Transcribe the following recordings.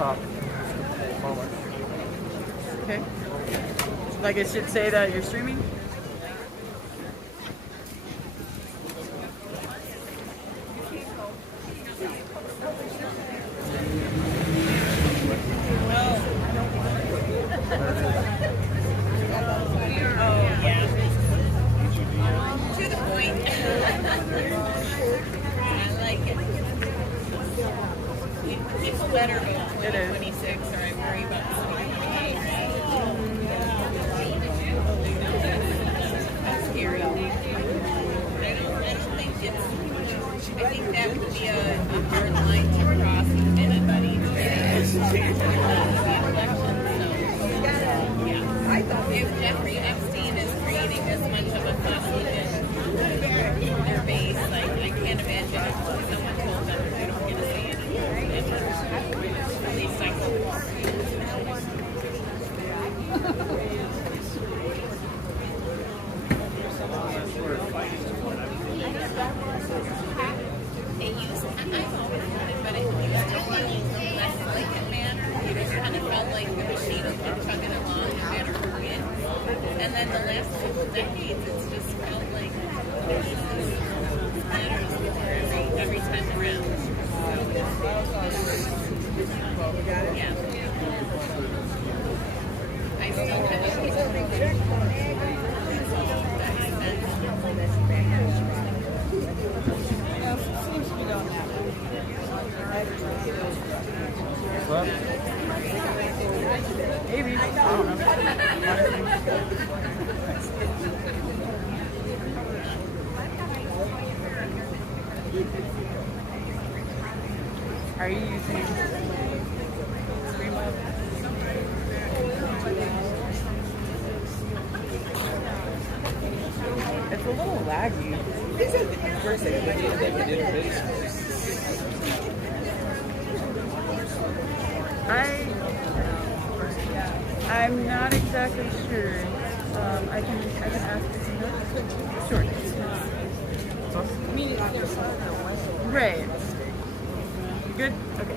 top. Okay. Like it should say that you're streaming. Maybe. I don't know. Are you using Streamlabs? It's a little laggy. I'm not exactly sure. I can ask you some notes. Sure. Right. Good? Okay.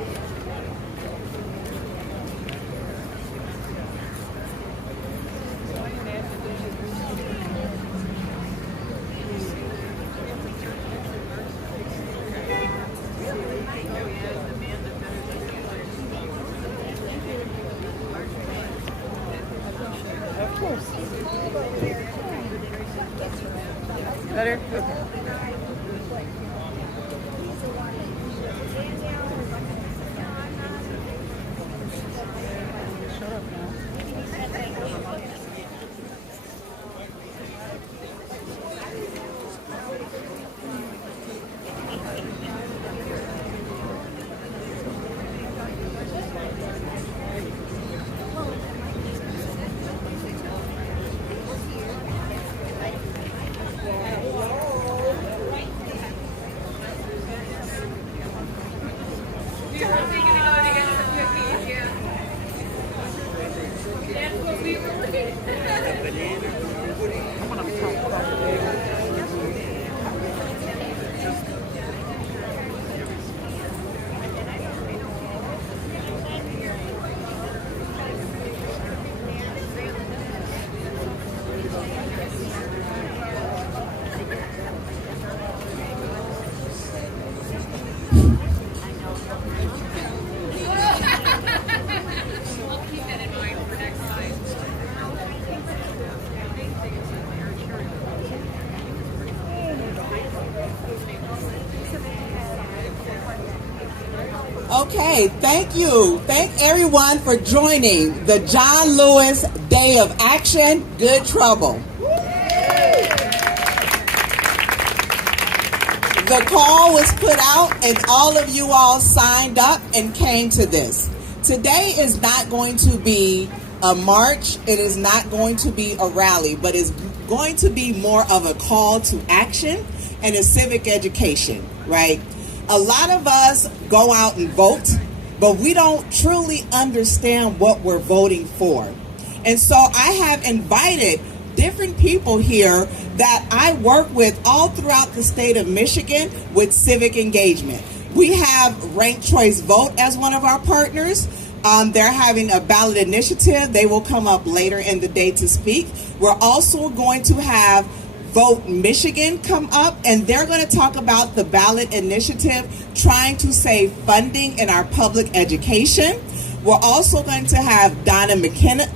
Of course. Better? Okay. Shut up now. Okay, thank you. Thank everyone for joining the John Lewis Day of Action, Good Trouble. The call was put out and all of you all signed up and came to this. Today is not going to be a march, it is not going to be a rally, but it's going to be more of a call to action and a civic education, right? A lot of us go out and vote, but we don't truly understand what we're voting for. And so I have invited different people here that I work with all throughout the state of Michigan with civic engagement. We have Ranked Choice Vote as one of our partners. They're having a ballot initiative. They will come up later in the day to speak. We're also going to have Vote Michigan come up, and they're going to talk about the ballot initiative trying to save funding in our public education. We're also going to have Donovan McKinney,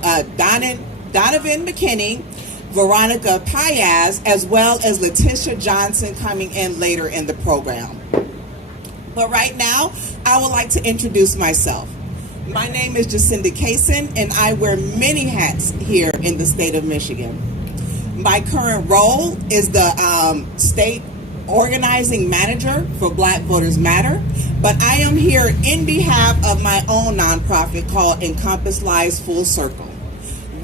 Veronica Payaz, as well as Letitia Johnson coming in later in the program. But right now, I would like to introduce myself. My name is Jacinda Kaysen, and I wear many hats here in the state of Michigan. My current role is the state organizing manager for Black Voters Matter, but I am here in behalf of my own nonprofit called Encompass Lives Full Circle.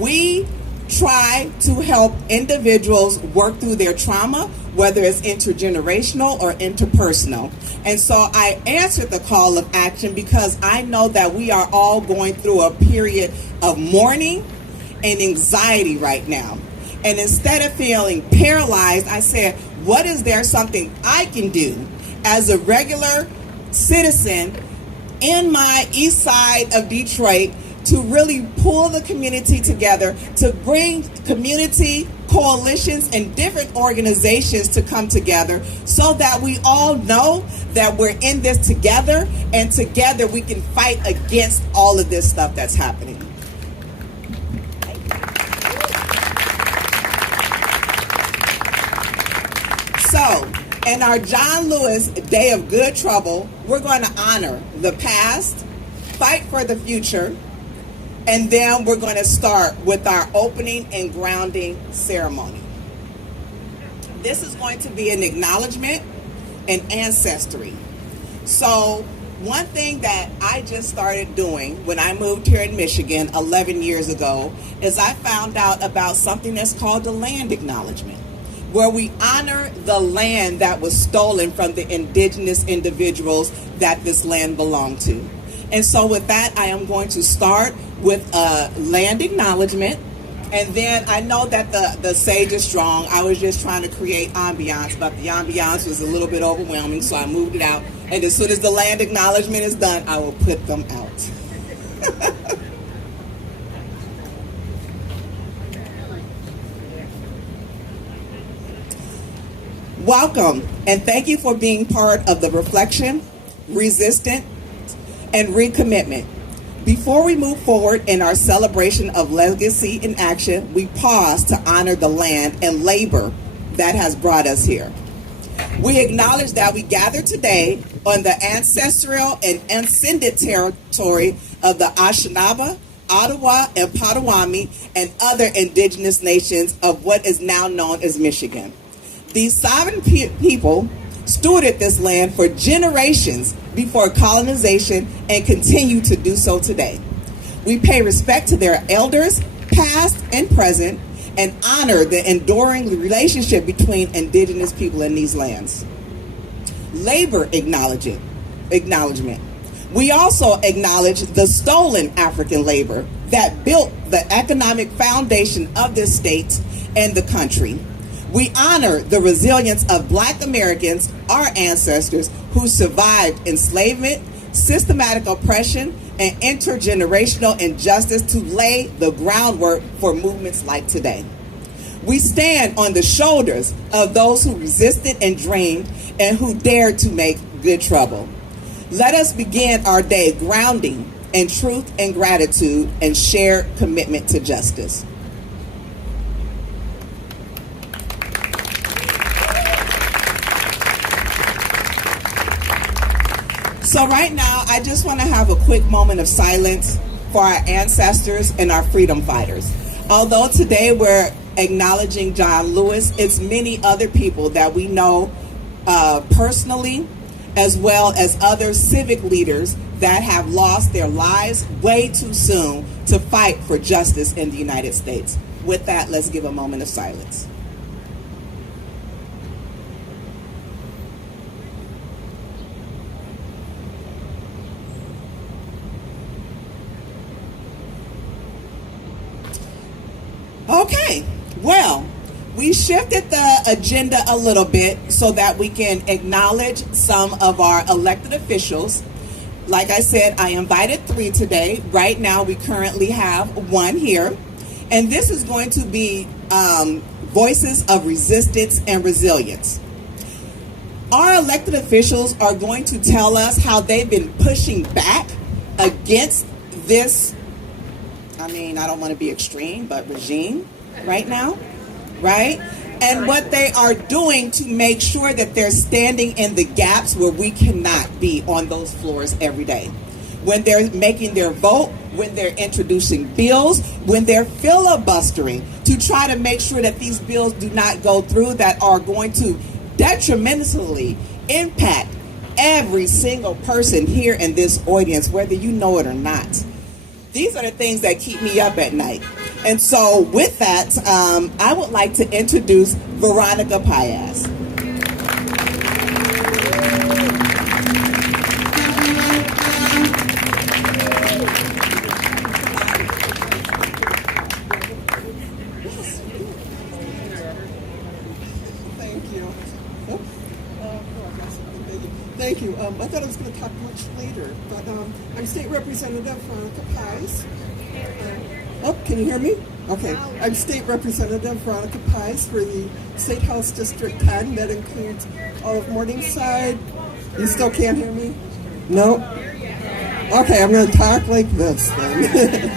We try to help individuals work through their trauma, whether it's intergenerational or interpersonal. And so I answered the call of action because I know that we are all going through a period of mourning and anxiety right now. And instead of feeling paralyzed, I said, what is there something I can do as a regular citizen in my east side of Detroit to really pull the community together, to bring community coalitions and different organizations to come together so that we all know that we're in this together, and together we can fight against all of this stuff that's happening. So, in our John Lewis Day of Good Trouble, we're going to honor the past, fight for the future, and then we're going to start with our opening and grounding ceremony. This is going to be an acknowledgement and ancestry. So, one thing that I just started doing when I moved here in Michigan 11 years ago is I found out about something that's called the land acknowledgement, where we honor the land that was stolen from the indigenous individuals that this land belonged to. And so with that, I am going to start with a land acknowledgement. And then I know that the sage is strong. I was just trying to create ambiance, but the ambiance was a little bit overwhelming, so I moved it out. And as soon as the land acknowledgement is done, I will put them out. Welcome, and thank you for being part of the reflection, resistance, and recommitment. Before we move forward in our celebration of legacy in action, we pause to honor the land and labor that has brought us here. We acknowledge that we gather today on the ancestral and unceded territory of the Anishinaabe, Ottawa, and Potawatomi, and other indigenous nations of what is now known as Michigan. These sovereign people stewarded this land for generations before colonization and continue to do so today. We pay respect to their elders, past and present, and honor the enduring relationship between indigenous people in these lands. Labor acknowledgement. We also acknowledge the stolen African labor that built the economic foundation of this state and the country. We honor the resilience of Black Americans, our ancestors, who survived enslavement, systematic oppression, and intergenerational injustice to lay the groundwork for movements like today. We stand on the shoulders of those who resisted and dreamed and who dared to make good trouble. Let us begin our day grounding in truth and gratitude and shared commitment to justice. So right now, I just want to have a quick moment of silence for our ancestors and our freedom fighters. Although today we're acknowledging John Lewis, it's many other people that we know personally, as well as other civic leaders that have lost their lives way too soon to fight for justice in the United States. With that, let's give a moment of silence. Okay, well, we shifted the agenda a little bit so that we can acknowledge some of our elected officials. Like I said, I invited 3 today. Right now, we currently have 1 here. And this is going to be Voices of Resistance and Resilience. Our elected officials are going to tell us how they've been pushing back against this, I don't want to be extreme, but regime right now, right? And what they are doing to make sure that they're standing in the gaps where we cannot be on those floors every day. When they're making their vote, when they're introducing bills, when they're filibustering to try to make sure that these bills do not go through that are going to detrimentally impact every single person here in this audience, whether you know it or not. These are the things that keep me up at night. And so with that, I would like to introduce Veronica Paez. Thank you. I thought I was going to talk much later, but I'm State Representative Veronica Paez. Can you hear me? Okay. I'm State Representative Veronica Paez for the State House District 10. That includes all of Morningside. You still can't hear me? No? Okay, I'm going to talk like this then.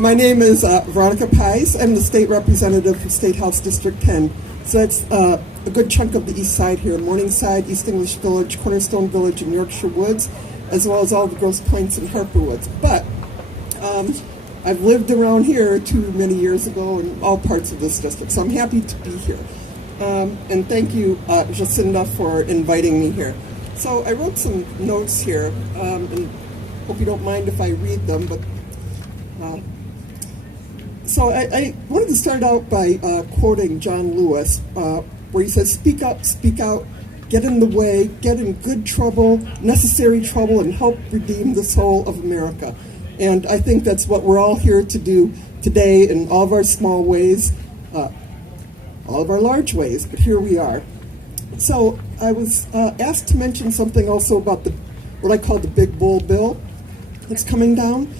My name is Veronica Paez. I'm the State Representative for State House District 10. So that's a good chunk of the east side here, Morningside, East English Village, Cornerstone Village, and Yorkshire Woods, as well as all the Grosse Pointes and Harper Woods. But I've lived around here too many years ago in all parts of this district, so I'm happy to be here. And thank you, Jacinda, for inviting me here. So I wrote some notes here, and hope you don't mind if I read them, but so I wanted to start out by quoting John Lewis, where he says, speak up, speak out, get in the way, get in good trouble, necessary trouble, and help redeem the soul of America. And I think that's what we're all here to do today in all of our small ways, all of our large ways, but here we are. So I was asked to mention something also about what I call the big bull bill that's coming down.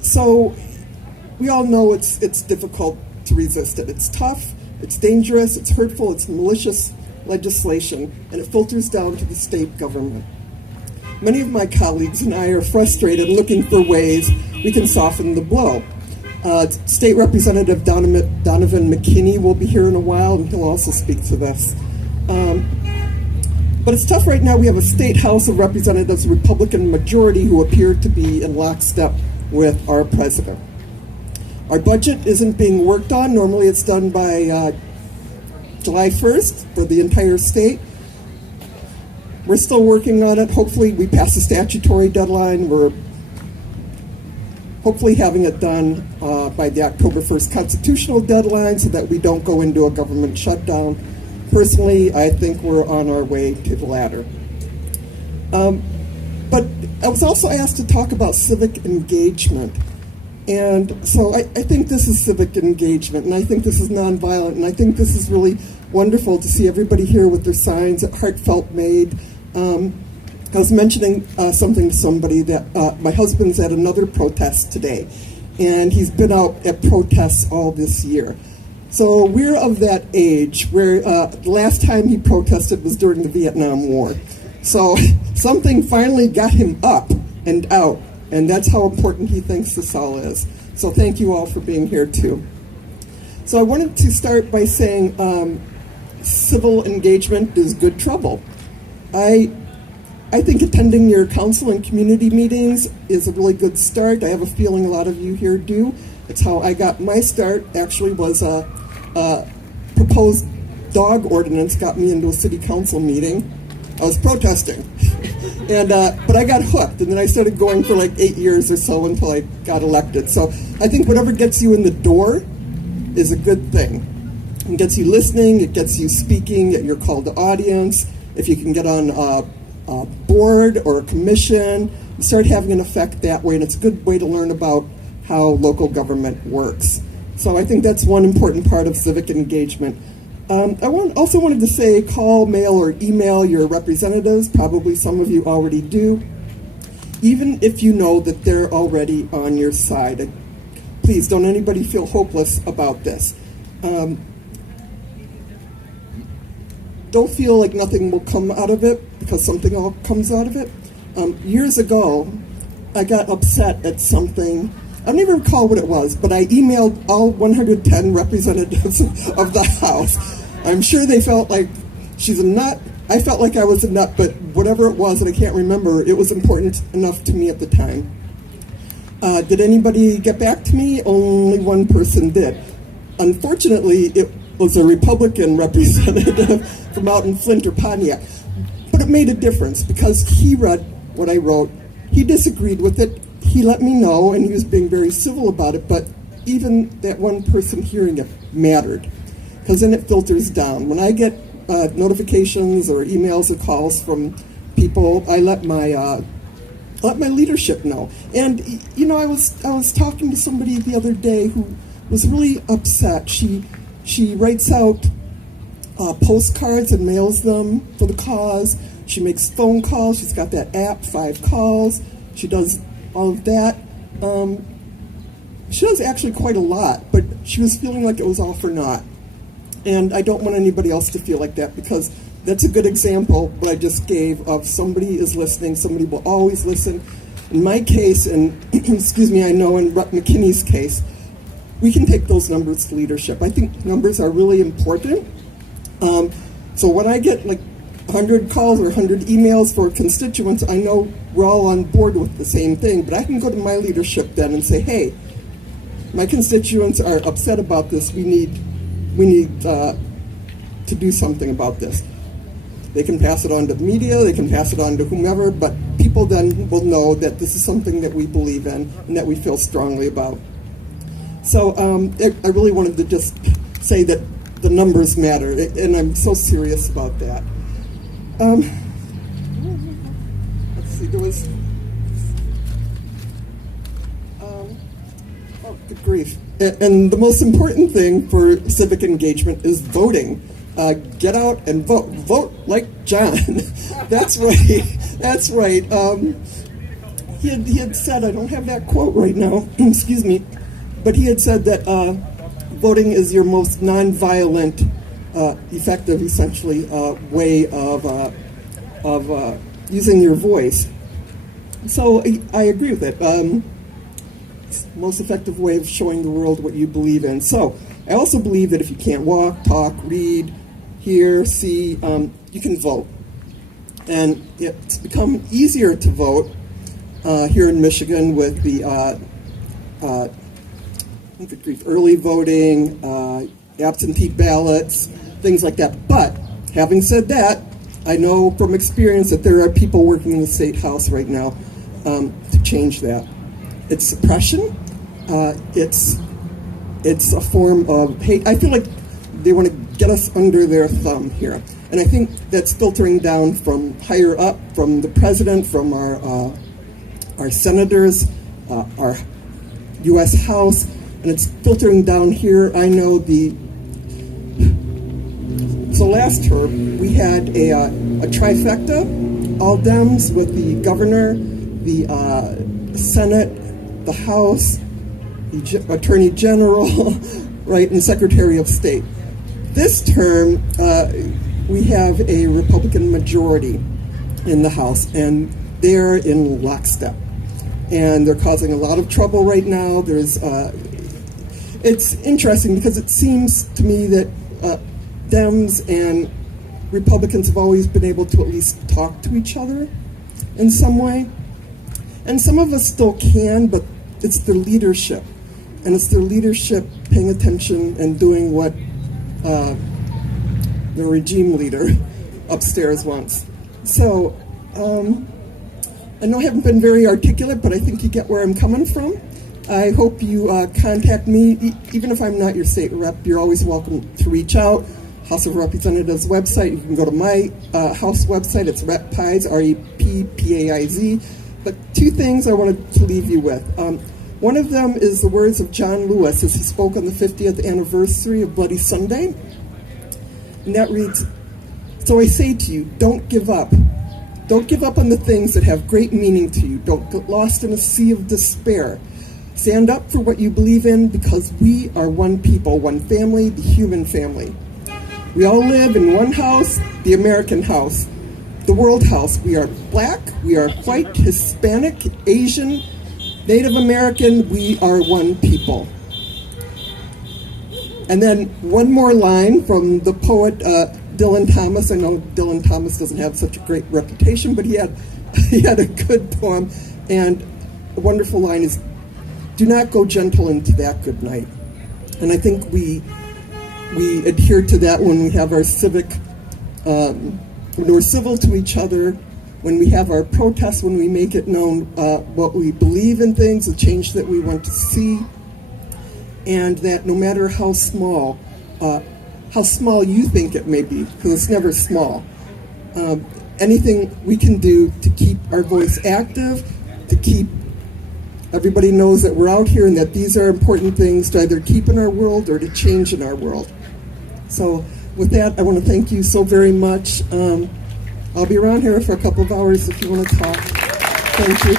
So we all know it's difficult to resist it. It's tough, it's dangerous, it's hurtful, it's malicious legislation, and it filters down to the state government. Many of my colleagues and I are frustrated looking for ways we can soften the blow. State Representative Donovan McKinney will be here in a while, and he'll also speak to this. But it's tough right now. We have a state House of Representatives Republican majority who appear to be in lockstep with our president. Our budget isn't being worked on. Normally it's done by July 1st for the entire state. We're still working on it. Hopefully we pass the statutory deadline. We're hopefully having it done by the October 1st constitutional deadline so that we don't go into a government shutdown. Personally, I think we're on our way to the latter. But I was also asked to talk about civic engagement. And so I think this is civic engagement, and I think this is nonviolent, and I think this is really wonderful to see everybody here with their signs at Heartfelt Made. I was mentioning something to somebody that my husband's at another protest today, and he's been out at protests all this year. So we're of that age where the last time he protested was during the Vietnam War. So something finally got him up and out. And that's how important he thinks this all is. So thank you all for being here too. So I wanted to start by saying civil engagement is good trouble. I think attending your council and community meetings is a really good start. I have a feeling a lot of you here do. It's how I got my start. Actually was a proposed dog ordinance got me into a city council meeting. I was protesting. But I got hooked, and then I started going for like 8 years or so until I got elected. So I think whatever gets you in the door is a good thing. It gets you listening, it gets you speaking at your call to audience. If you can get on a board or a commission, you start having an effect that way, and it's a good way to learn about how local government works. So I think that's one important part of civic engagement. I also wanted to say call, mail, or email your representatives. Probably some of you already do. even if you know that they're already on your side. Please, don't anybody feel hopeless about this. Don't feel like nothing will come out of it, because something all comes out of it. Years ago, I got upset at something. I don't even recall what it was, but I emailed all 110 representatives of the House. I'm sure they felt like she's a nut. I felt like I was a nut, but whatever it was, and I can't remember, it was important enough to me at the time. Did anybody get back to me? Only one person did. Unfortunately, it was a Republican representative from out in Flint or Pontiac. But it made a difference, because he read what I wrote. He disagreed with it. He let me know, and he was being very civil about it, but even that one person hearing it mattered, because then it filters down. When I get notifications or emails or calls from people, I let my leadership know. And you know, I was talking to somebody the other day who was really upset. She writes out postcards and mails them for the cause. She makes phone calls. She's got that app, 5 Calls. She does all of that. She does actually quite a lot, but she was feeling like it was all for naught. And I don't want anybody else to feel like that, because that's a good example what I just gave of somebody is listening, somebody will always listen. In my case, and excuse me, I know in Rep. McKinney's case, we can take those numbers to leadership. I think numbers are really important. So when I get like 100 calls or 100 emails for constituents, I know we're all on board with the same thing, but I can go to my leadership then and say, hey, my constituents are upset about this. We need to do something about this. They can pass it on to the media, they can pass it on to whomever, but people then will know that this is something that we believe in and that we feel strongly about. So I really wanted to just say that the numbers matter, and I'm so serious about that. Let's see, there was, oh, good grief. And the most important thing for civic engagement is voting. Get out and vote. Vote like John. That's right. That's right. He had said, I don't have that quote right now, excuse me, but he had said that voting is your most nonviolent, effective, essentially, way of using your voice. So I agree with it. It's the most effective way of showing the world what you believe in. So I also believe that if you can't walk, talk, read, hear, see, you can vote. And it's become easier to vote here in Michigan with the early voting, absentee ballots, things like that. But having said that, I know from experience that there are people working in the State House right now to change that. It's suppression. It's a form of hate. I feel like they want to get us under their thumb here. And I think that's filtering down from higher up, from the president, from our senators, our U.S. House, and it's filtering down here. I know so last term we had a trifecta, all Dems, with the governor, the Senate, the House, the Attorney General, right, and Secretary of State. This term, we have a Republican majority in the House, and they're in lockstep. And they're causing a lot of trouble right now. It's interesting because it seems to me that Dems and Republicans have always been able to at least talk to each other in some way. And some of us still can, but it's their leadership. And it's their leadership paying attention and doing what the regime leader upstairs wants. So, I know I haven't been very articulate, but I think you get where I'm coming from. I hope you contact me. Even if I'm not your state rep, you're always welcome to reach out. House of Representatives website, you can go to my House website. It's RepPaiz, REPPAIZ. But 2 things I wanted to leave you with. One of them is the words of John Lewis as he spoke on the 50th anniversary of Bloody Sunday. And that reads, "So I say to you, don't give up. Don't give up on the things that have great meaning to you. Don't get lost in a sea of despair. Stand up for what you believe in, because we are one people, one family, the human family. We all live in one house, the American house, the world house. We are black, we are white, Hispanic, Asian, Native American. We are one people. And then one more line from the poet Dylan Thomas. I know Dylan Thomas doesn't have such a great reputation, but he had a good poem. And a wonderful line is, "Do not go gentle into that good night." And I think we adhere to that when we have our civic, when we're civil to each other, when we have our protests, when we make it known what we believe in things, the change that we want to see, and that no matter how small you think it may be, because it's never small, anything we can do to keep our voice active, to keep everybody knows that we're out here and that these are important things to either keep in our world or to change in our world. So with that, I want to thank you so very much. I'll be around here for a couple of hours if you want to talk. Thank you.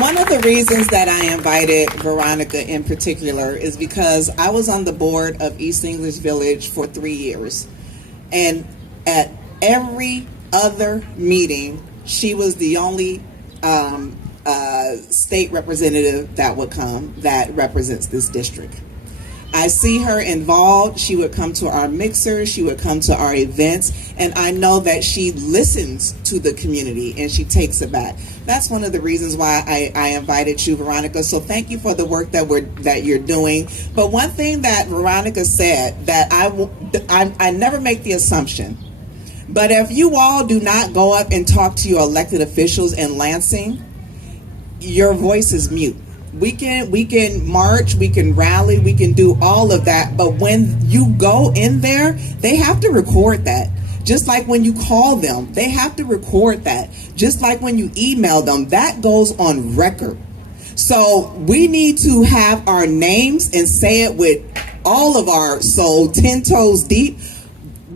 One of the reasons that I invited Veronica in particular is because I was on the board of East English Village for 3 years. And at every other meeting, she was the only state representative that would come that represents this district. I see her involved. She would come to our mixers, she would come to our events, and I know that she listens to the community and she takes it back. That's one of the reasons why I invited you, Veronica. So thank you for the work that you're doing. But one thing that Veronica said that I never make the assumption, but if you all do not go up and talk to your elected officials in Lansing, your voice is mute. We can march, we can rally, we can do all of that, but when you go in there, they have to record that. Just like when you call them, they have to record that. Just like when you email them, that goes on record. So we need to have our names and say it with all of our soul, 10 toes deep,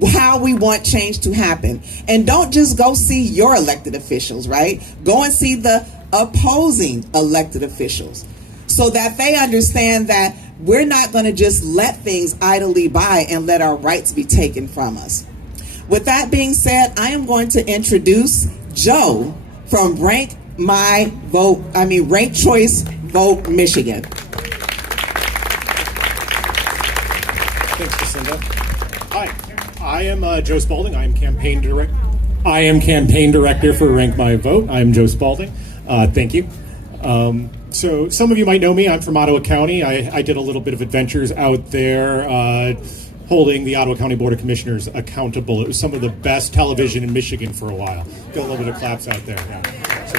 how we want change to happen. And don't just go see your elected officials, right? Go and see the opposing elected officials so that they understand that we're not going to just let things idly by and let our rights be taken from us. With that being said, I am going to introduce Joe from Rank Choice Vote Michigan. Thanks, Jacinda. Hi, I am Joe Spalding. I am campaign director for Rank My Vote. I am Joe Spalding. Thank you. So some of you might know me. I'm from Ottawa County. I did a little bit of adventures out there holding the Ottawa County Board of Commissioners accountable. It was some of the best television in Michigan for a while. Got a little bit of claps out there. Yeah. So,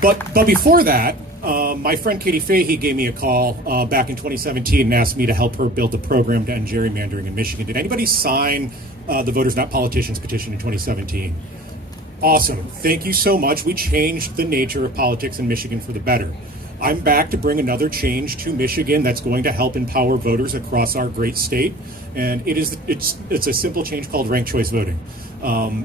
but before that, my friend Katie Fahey gave me a call back in 2017 and asked me to help her build a program to end gerrymandering in Michigan. Did anybody sign the Voters Not Politicians petition in 2017? Awesome. Thank you so much. We changed the nature of politics in Michigan for the better. I'm back to bring another change to Michigan that's going to help empower voters across our great state. And it's a simple change called ranked choice voting.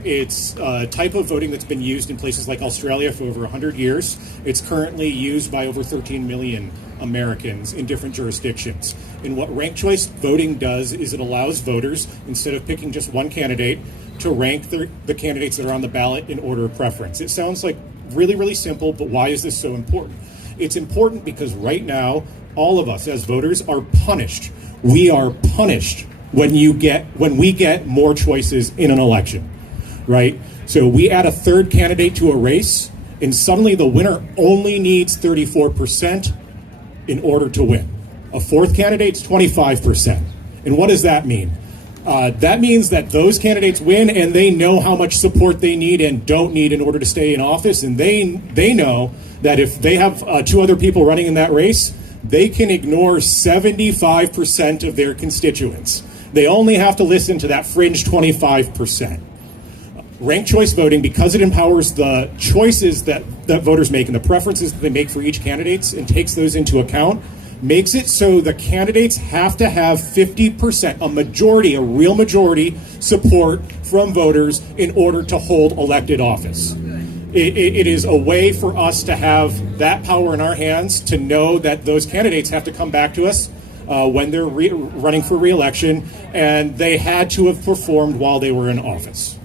It's a type of voting that's been used in places like Australia for over 100 years. It's currently used by over 13 million Americans in different jurisdictions. And what ranked choice voting does is it allows voters, instead of picking just one candidate, to rank the candidates that are on the ballot in order of preference. It sounds like really, really simple, but why is this so important? It's important because right now, all of us as voters are punished. We are punished when we get more choices in an election, right? So we add a third candidate to a race, and suddenly the winner only needs 34% in order to win. A fourth candidate's 25%. And what does that mean? That means that those candidates win, and they know how much support they need and don't need in order to stay in office, and they know that if they have two other people running in that race, they can ignore 75% of their constituents. They only have to listen to that fringe 25%. Ranked choice voting, because it empowers the choices that voters make and the preferences that they make for each candidate and takes those into account, makes it so the candidates have to have 50%, a real majority support from voters in order to hold elected office. It is a way for us to have that power in our hands to know that those candidates have to come back to us when they're running for re-election, and they had to have performed while they were in office.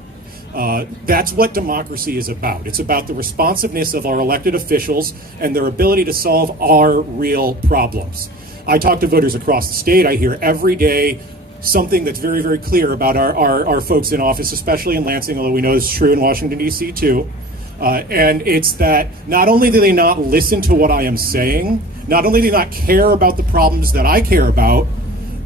That's what democracy is about. It's about the responsiveness of our elected officials and their ability to solve our real problems. I talk to voters across the state. I hear every day something that's very, very clear about our folks in office, especially in Lansing, although we know it's true in Washington, D.C. too. And it's that not only do they not listen to what I am saying, not only do they not care about the problems that I care about,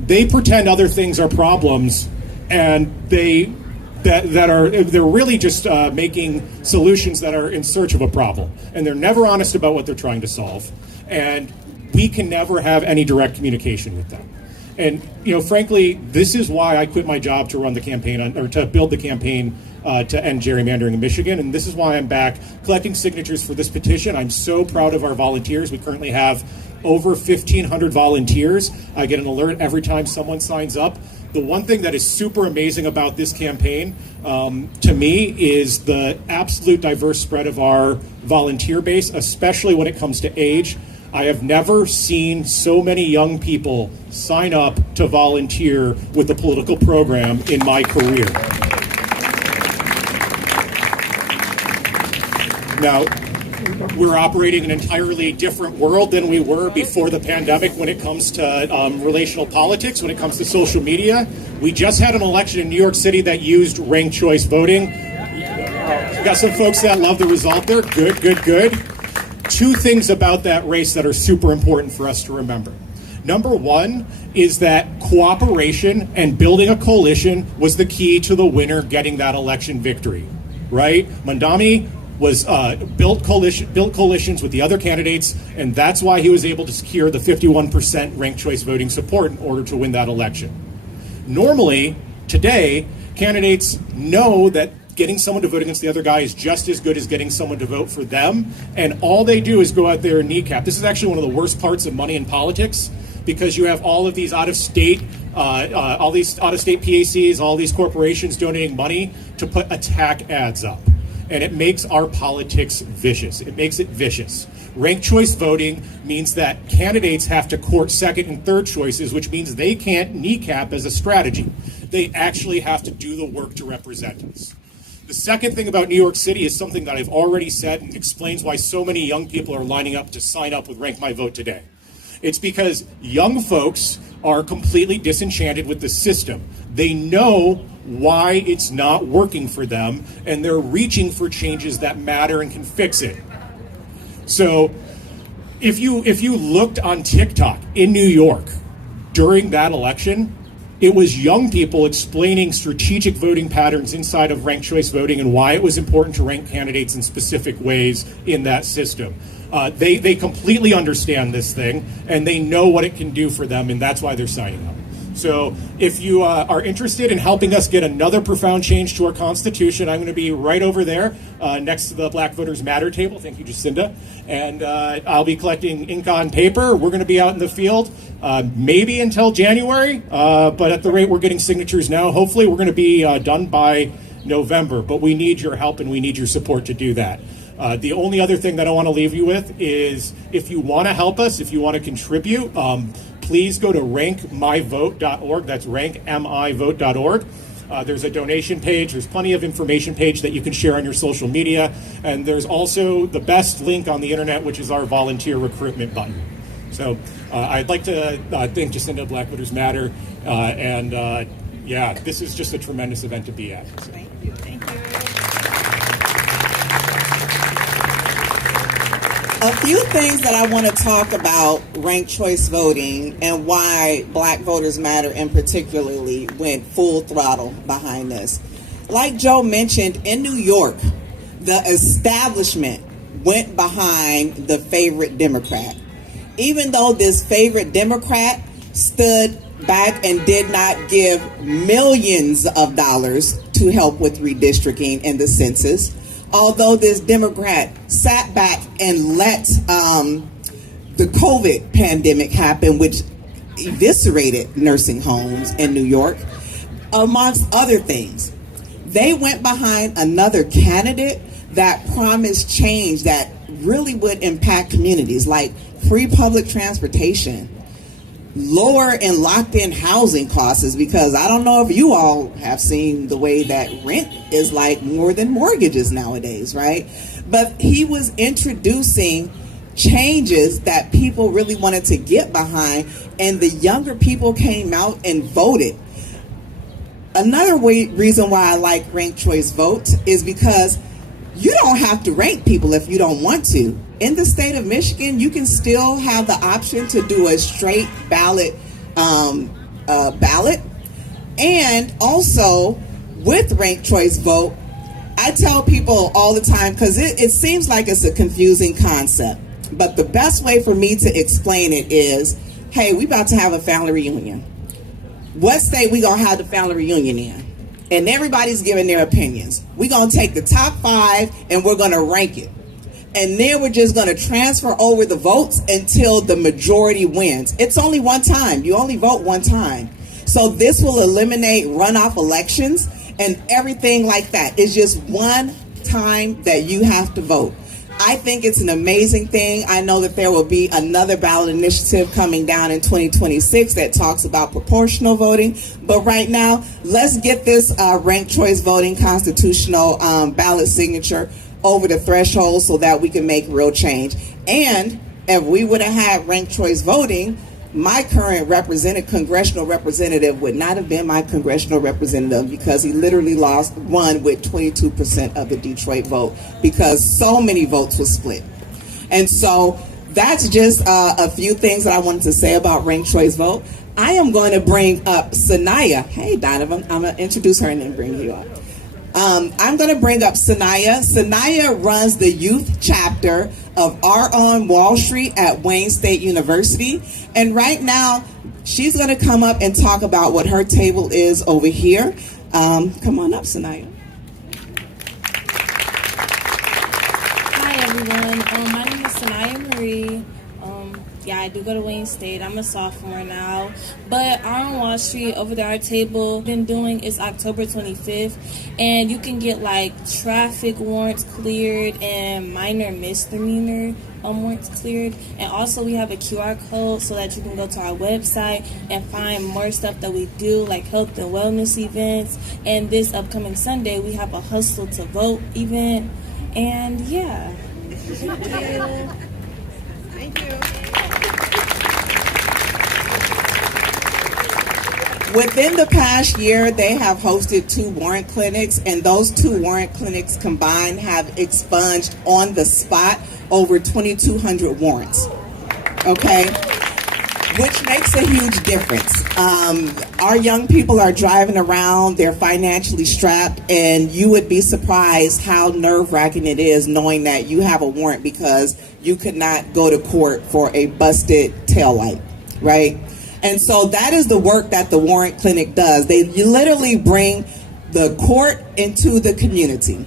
they pretend other things are problems, and they're really just making solutions that are in search of a problem, and they're never honest about what they're trying to solve, and we can never have any direct communication with them. And frankly, this is why I quit my job to run the campaign or to build the campaign to end gerrymandering in Michigan, and this is why I'm back collecting signatures for this petition. I'm so proud of our volunteers. We currently have over 1,500 volunteers. I get an alert every time someone signs up. The one thing that is super amazing about this campaign, to me, is the absolute diverse spread of our volunteer base, especially when it comes to age. I have never seen so many young people sign up to volunteer with the political program in my career. Now, we're operating in an entirely different world than we were before the pandemic when it comes to relational politics, when it comes to social media. We just had an election in New York City that used ranked choice voting. We got some folks that love the result there. Good, good, good. Two things about that race that are super important for us to remember. Number one is that cooperation and building a coalition was the key to the winner getting that election victory, right? Mandami was built coalitions with the other candidates, and that's why he was able to secure the 51% ranked choice voting support in order to win that election. Normally, today, candidates know that getting someone to vote against the other guy is just as good as getting someone to vote for them, and all they do is go out there and kneecap. This is actually one of the worst parts of money in politics, because you have all of these out-of-state PACs, all these corporations donating money to put attack ads up. And it makes our politics vicious. It makes it vicious. Ranked choice voting means that candidates have to court second and third choices, which means they can't kneecap as a strategy. They actually have to do the work to represent us. The second thing about New York City is something that I've already said and explains why so many young people are lining up to sign up with Rank My Vote today. It's because young folks are completely disenchanted with the system. They know why it's not working for them, and they're reaching for changes that matter and can fix it. So if you looked on TikTok in New York during that election, it was young people explaining strategic voting patterns inside of ranked choice voting and why it was important to rank candidates in specific ways in that system. They completely understand this thing, and they know what it can do for them, and that's why they're signing up. So if you are interested in helping us get another profound change to our Constitution, I'm going to be right over there next to the Black Voters Matter table. Thank you, Jacinda. And I'll be collecting ink on paper. We're going to be out in the field maybe until January, but at the rate we're getting signatures now, hopefully we're going to be done by November. But we need your help and we need your support to do that. The only other thing that I want to leave you with is if you want to help us, if you want to contribute, please go to rankmyvote.org. That's rankmivote.org. There's a donation page. There's plenty of information page that you can share on your social media. And there's also the best link on the internet, which is our volunteer recruitment button. So I'd like to thank Jacinda, Black Voters Matter. Yeah, this is just a tremendous event to be at. So. Thank you. Thank you. A few things that I want to talk about ranked choice voting and why Black Voters Matter in particularly went full throttle behind this. Like Joe mentioned, in New York, the establishment went behind the favorite Democrat. Even though this favorite Democrat stood back and did not give millions of dollars to help with redistricting and the census, although this Democrat sat back and let the COVID pandemic happened, which eviscerated nursing homes in New York, amongst other things. They went behind another candidate that promised change that really would impact communities, like free public transportation, lower and locked in housing costs, because I don't know if you all have seen the way that rent is like more than mortgages nowadays, right? But he was introducing changes that people really wanted to get behind, and the younger people came out and voted. Another reason why I like ranked choice votes is because you don't have to rank people if you don't want to. In the state of Michigan, you can still have the option to do a straight ballot, and also with ranked choice vote, I tell people all the time, because it seems like it's a confusing concept, but the best way for me to explain it is, hey, we about to have a family reunion. What state we gonna have the family reunion in? And everybody's giving their opinions. We're gonna take the top 5 and we're gonna rank it. And then we're just gonna transfer over the votes until the majority wins. It's only one time. You only vote one time. So this will eliminate runoff elections and everything like that. It's just one time that you have to vote. I think it's an amazing thing. I know that there will be another ballot initiative coming down in 2026 that talks about proportional voting. But right now, let's get this ranked choice voting constitutional ballot signature over the threshold so that we can make real change. And if we would have had ranked choice voting, my current congressional representative would not have been my congressional representative, because he literally won with 22% of the Detroit vote, because so many votes were split. And so that's just a few things that I wanted to say about ranked choice vote. I am going to bring up Sanaya. Hey, Donovan, I'm going to introduce her and then bring you up. I'm going to bring up Sanaya. Sanaya runs the youth chapter of Art on Wall Street at Wayne State University. And right now, she's going to come up and talk about what her table is over here. Come on up, Sanaya. Hi, everyone. My name is Sanaya Marie. Yeah, I do go to Wayne State. I'm a sophomore now. But on Wall Street, over there, our table been doing is October 25th. And you can get like traffic warrants cleared and minor misdemeanor warrants cleared. And also we have a QR code so that you can go to our website and find more stuff that we do, like health and wellness events. And this upcoming Sunday, we have a Hustle to Vote event. And yeah, thank you. Thank you. Within the past year, they have hosted 2 warrant clinics, and those 2 warrant clinics combined have expunged on the spot over 2,200 warrants. Okay? Which makes a huge difference. Our young people are driving around, they're financially strapped, and you would be surprised how nerve-wracking it is knowing that you have a warrant because you could not go to court for a busted taillight, right? And so that is the work that the warrant clinic does. They literally bring the court into the community.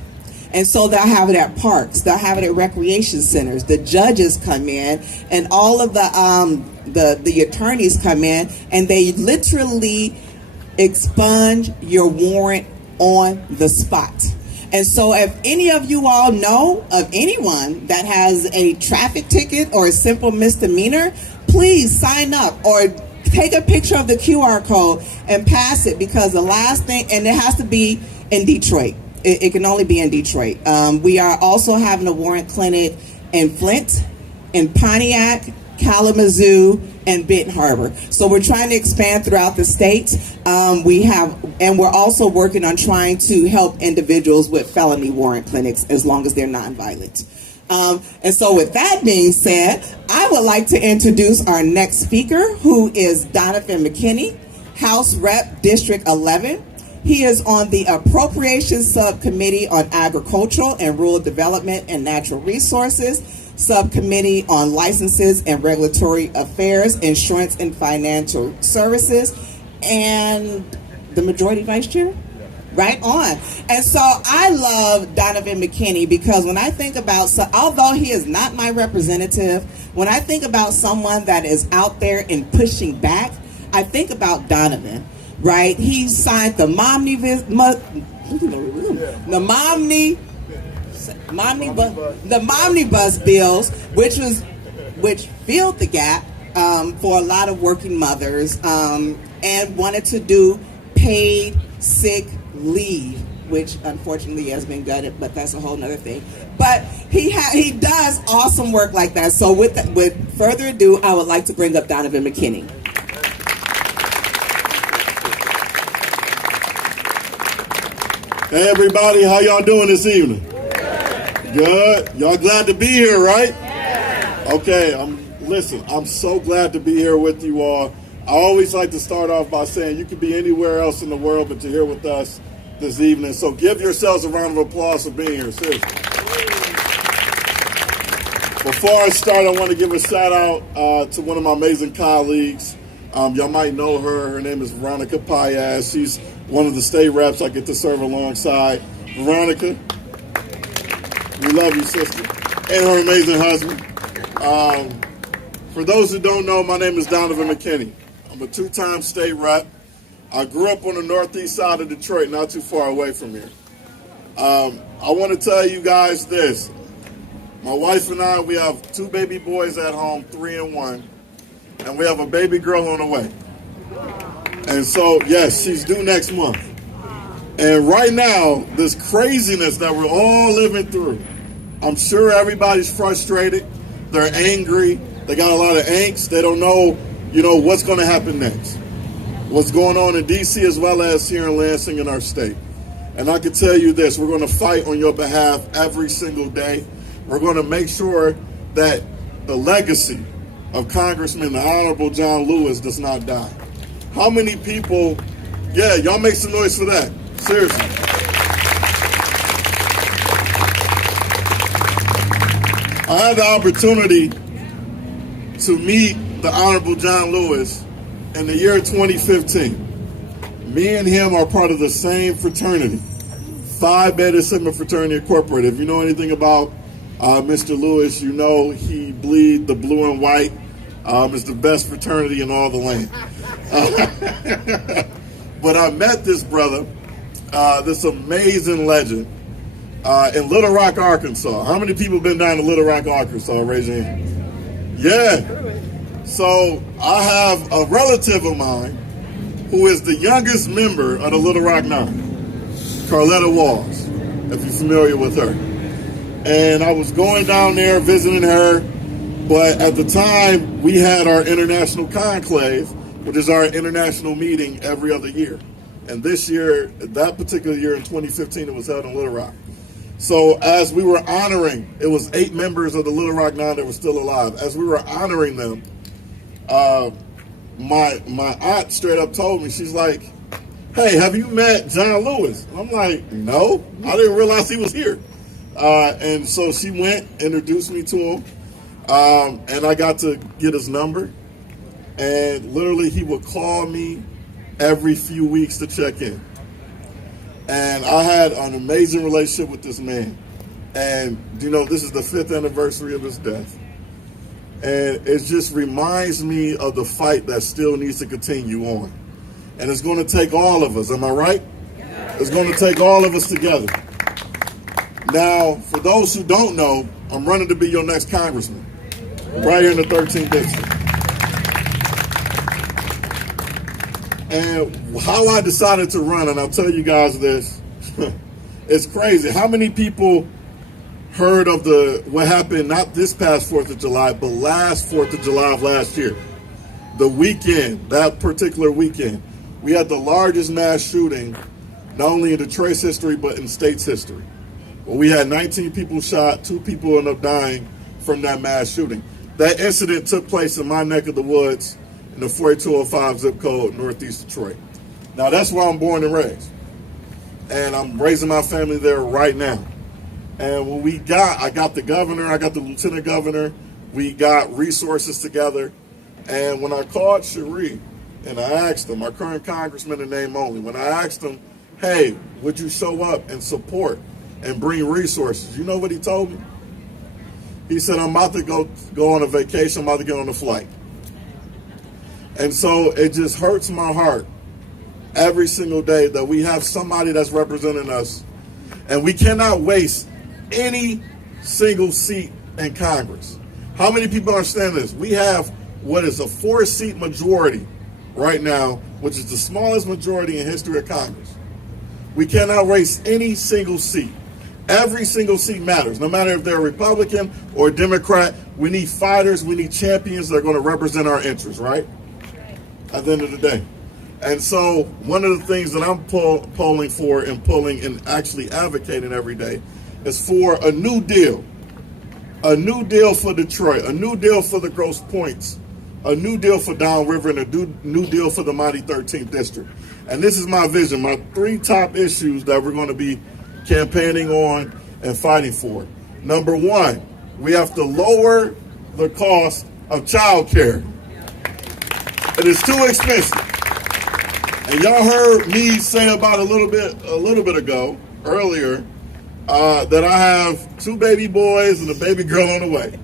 And so they'll have it at parks, they'll have it at recreation centers. The judges come in, and all of the attorneys come in, and they literally expunge your warrant on the spot. And so if any of you all know of anyone that has a traffic ticket or a simple misdemeanor, please sign up or take a picture of the QR code and pass it, because the last thing, and it has to be in Detroit. It can only be in Detroit. We are also having a warrant clinic in Flint, in Pontiac, Kalamazoo, and Benton Harbor. So we're trying to expand throughout the state. And we're also working on trying to help individuals with felony warrant clinics as long as they're nonviolent. And so with that being said, I would like to introduce our next speaker, who is Donovan McKinney, House Rep District 11. He is on the Appropriations Subcommittee on Agricultural and Rural Development and Natural Resources, Subcommittee on Licenses and Regulatory Affairs, Insurance and Financial Services, and the Majority Vice Chair? Right on. And so I love Donovan McKinney because when I think about, although he is not my representative, when I think about someone that is out there and pushing back, I think about Donovan, right? He signed the Momnibus bills, which filled the gap for a lot of working mothers, and wanted to do paid sick leave, which unfortunately has been gutted, but that's a whole nother thing. But he does awesome work like that. So with further ado, I would like to bring up Donovan McKinney. Hey everybody, how y'all doing this evening? Good. Y'all glad to be here, right? Okay, listen, I'm so glad to be here with you all. I always like to start off by saying you could be anywhere else in the world, but you're here with us this evening. So give yourselves a round of applause for being here, seriously. Before I start, I want to give a shout out to one of my amazing colleagues. Y'all might know her. Her name is Veronica Paez. She's one of the state reps I get to serve alongside. Veronica, we love you, sister, and her amazing husband. For those who don't know, my name is Donovan McKinney. I'm a two-time state rep. I grew up on the northeast side of Detroit, not too far away from here. I want to tell you guys this. My wife and I, we have 2 baby boys at home, 3 and 1, and we have a baby girl on the way. And so, yes, she's due next month. And right now, this craziness that we're all living through, I'm sure everybody's frustrated. They're angry. They got a lot of angst. They don't know, what's going to happen next. What's going on in D.C. as well as here in Lansing in our state. And I can tell you this, we're going to fight on your behalf every single day. We're going to make sure that the legacy of Congressman the Honorable John Lewis does not die. How many people, y'all make some noise for that. Seriously. I had the opportunity to meet the Honorable John Lewis in the year 2015. Me and him are part of the same fraternity, Phi Beta Sigma Fraternity Incorporated. If you know anything about Mr. Lewis, you know he bleed the blue and white. It's the best fraternity in all the land. But I met this brother, this amazing legend, in Little Rock, Arkansas. How many people been down to Little Rock, Arkansas? Raise your hand. Yeah. So I have a relative of mine who is the youngest member of the Little Rock Nine, Carletta Walls, if you're familiar with her. And I was going down there visiting her, but at the time we had our international conclave, which is our international meeting every other year. And this year, that particular year in 2015, it was held in Little Rock. So as we were honoring, it was 8 members of the Little Rock Nine that were still alive. As we were honoring them, my aunt straight up told me, she's like, "Hey, have you met John Lewis?" And I'm like, "No, I didn't realize he was here." And so she went, introduced me to him, and I got to get his number. And literally he would call me every few weeks to check in. And I had an amazing relationship with this man. And, this is the 5th anniversary of his death. And it just reminds me of the fight that still needs to continue on. And it's going to take all of us, am I right? It's going to take all of us together. Now, for those who don't know, I'm running to be your next congressman, right here in the 13th district. And how I decided to run, and I'll tell you guys this, it's crazy. How many people heard of what happened not this past 4th of July, but last 4th of July of last year? The weekend, that particular weekend, we had the largest mass shooting, not only in Detroit's history, but in state's history. Well, we had 19 people shot, 2 people ended up dying from that mass shooting. That incident took place in my neck of the woods, in the 48205 zip code, Northeast Detroit. Now, that's where I'm born and raised. And I'm raising my family there right now. And when I got the governor, I got the lieutenant governor, we got resources together. And when I called Cherie and I asked him, our current congressman in name only, when I asked him hey, would you show up and support and bring resources? You know what he told me? He said, I'm about to go on a vacation, I'm about to get on a flight. And so it just hurts my heart every single day that we have somebody that's representing us, and we cannot waste any single seat in Congress. How many people understand this? We have what is a 4-seat majority right now, which is the smallest majority in history of Congress. We cannot waste any single seat. Every single seat matters, no matter if they're Republican or Democrat. We need fighters, we need champions that are going to represent our interests, right? At the end of the day. And so one of the things that I'm polling for and pulling and actually advocating every day is for a new deal. A new deal for Detroit, a new deal for the Grosse Pointes, a new deal for Downriver, and a new deal for the mighty 13th District. And this is my vision, my 3 top issues that we're going to be campaigning on and fighting for. Number 1, we have to lower the cost of child care. It is too expensive. And y'all heard me say about a little bit ago, earlier, that I have 2 baby boys and a baby girl on the way.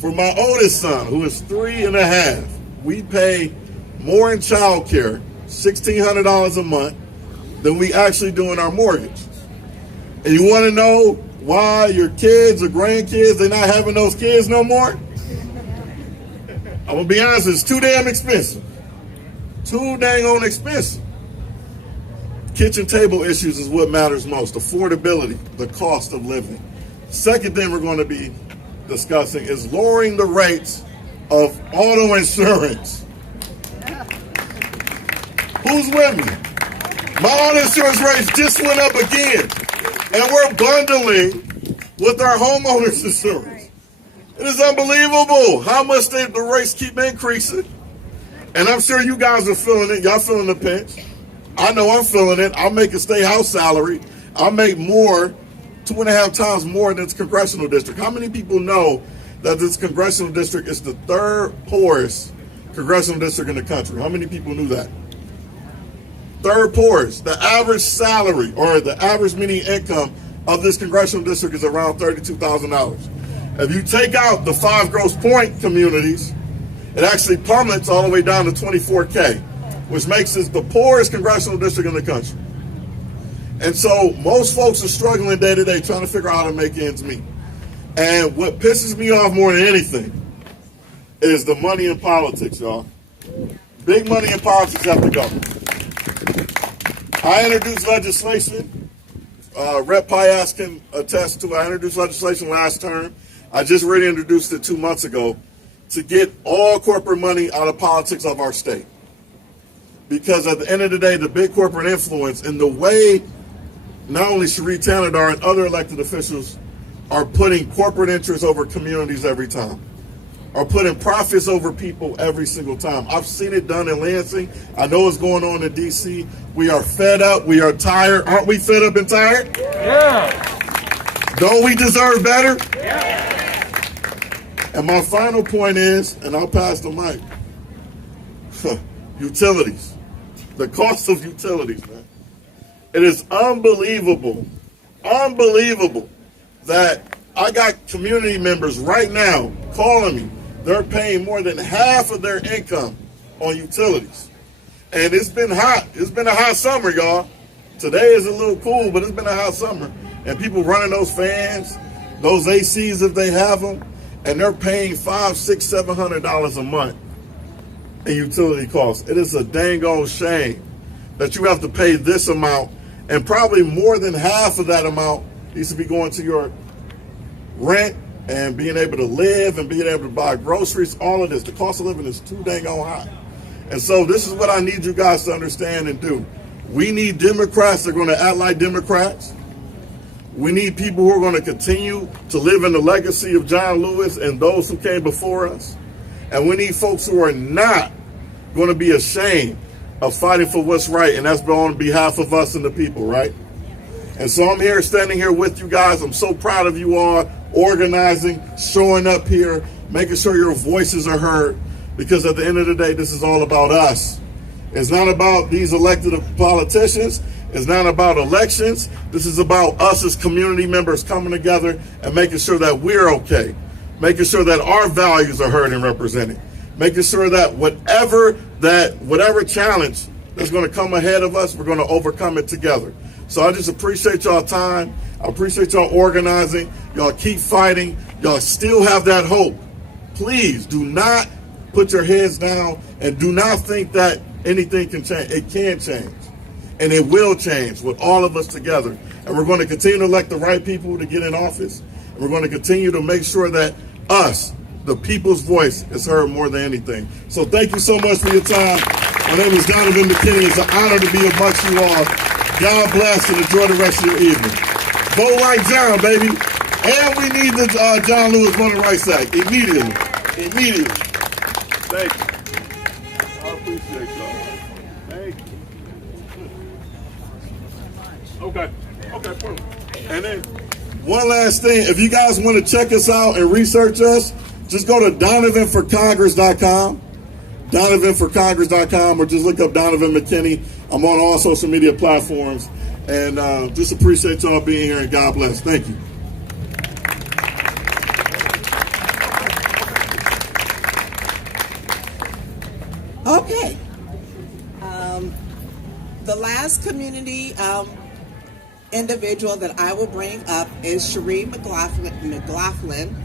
For my oldest son, who is 3.5, we pay more in child care, $1,600 a month, than we actually do in our mortgage. And you want to know why your kids or grandkids, they're not having those kids no more? I'm going to be honest, it's too damn expensive. Too dang on expensive. Kitchen table issues is what matters most. Affordability, the cost of living. Second thing we're going to be discussing is lowering the rates of auto insurance. Who's with me? My auto insurance rates just went up again. And we're bundling with our homeowners insurance. It is unbelievable how much the rates keep increasing. And I'm sure you guys are feeling it. Y'all feeling the pinch. I know I'm feeling it. I make a state house salary. I make more, 2.5 times more than this congressional district. How many people know that this congressional district is the 3rd poorest congressional district in the country? How many people knew that? 3rd poorest. The average salary or the average median income of this congressional district is around $32,000. If you take out the 5 Grosse Pointe communities, it actually plummets all the way down to $24K, which makes it the poorest congressional district in the country. And so most folks are struggling day to day trying to figure out how to make ends meet. And what pisses me off more than anything is the money in politics, y'all. Big money in politics have to go. I introduced legislation. Rep. Pias can attest to it. I introduced legislation last term. I just really introduced it 2 months ago to get all corporate money out of politics of our state. Because at the end of the day, the big corporate influence and the way not only Sheree Tanadar and other elected officials are putting corporate interests over communities every time, are putting profits over people every single time. I've seen it done in Lansing. I know it's going on in D.C. We are fed up. We are tired. Aren't we fed up and tired? Yeah. Don't we deserve better? Yeah. And my final point is, and I'll pass the mic, utilities. The cost of utilities, man. It is unbelievable that I got community members right now calling me. They're paying more than half of their income on utilities. And it's been hot. It's been a hot summer, y'all. Today is a little cool, but it's been a hot summer. And people running those fans, those ACs if they have them, and they're paying $500, $600, $700 a month in utility costs. It is a dang old shame that you have to pay this amount, and probably more than half of that amount needs to be going to your rent and being able to live and being able to buy groceries. All of this, the cost of living is too dang on high. And so this is what I need you guys to understand and do. We need Democrats that are going to act like Democrats. We need people who are going to continue to live in the legacy of John Lewis and those who came before us. And we need folks who are not going to be ashamed of fighting for what's right, and that's on behalf of us and the people, right? And so I'm here, standing here with you guys. I'm so proud of you all, organizing, showing up here, making sure your voices are heard, because at the end of the day, this is all about us. It's not about these elected politicians. It's not about elections. This is about us as community members coming together and making sure that we're okay, making sure that our values are heard and represented, making sure that whatever challenge that's going to come ahead of us, we're going to overcome it together. So I just appreciate y'all time. I appreciate y'all organizing. Y'all keep fighting. Y'all still have that hope. Please do not put your heads down and do not think that anything can change. It can change. And it will change with all of us together. And we're going to continue to elect the right people to get in office. And we're going to continue to make sure that us, the people's voice, is heard more than anything. So thank you so much for your time. My name is Donovan McKinney. It's an honor to be amongst you all. God bless and enjoy the rest of your evening. Vote like John, baby. And we need the John Lewis Voting Rights Act immediately. Immediately. Thank you. I appreciate y'all. Thank you. Okay, perfect. And then one last thing. If you guys want to check us out and research us, just go to donovanforcongress.com. donovanforcongress.com, or just look up Donovan McKinney. I'm on all social media platforms, and just appreciate y'all being here, and God bless. Thank you. Okay. The last community individual that I will bring up is Cherie McLaughlin.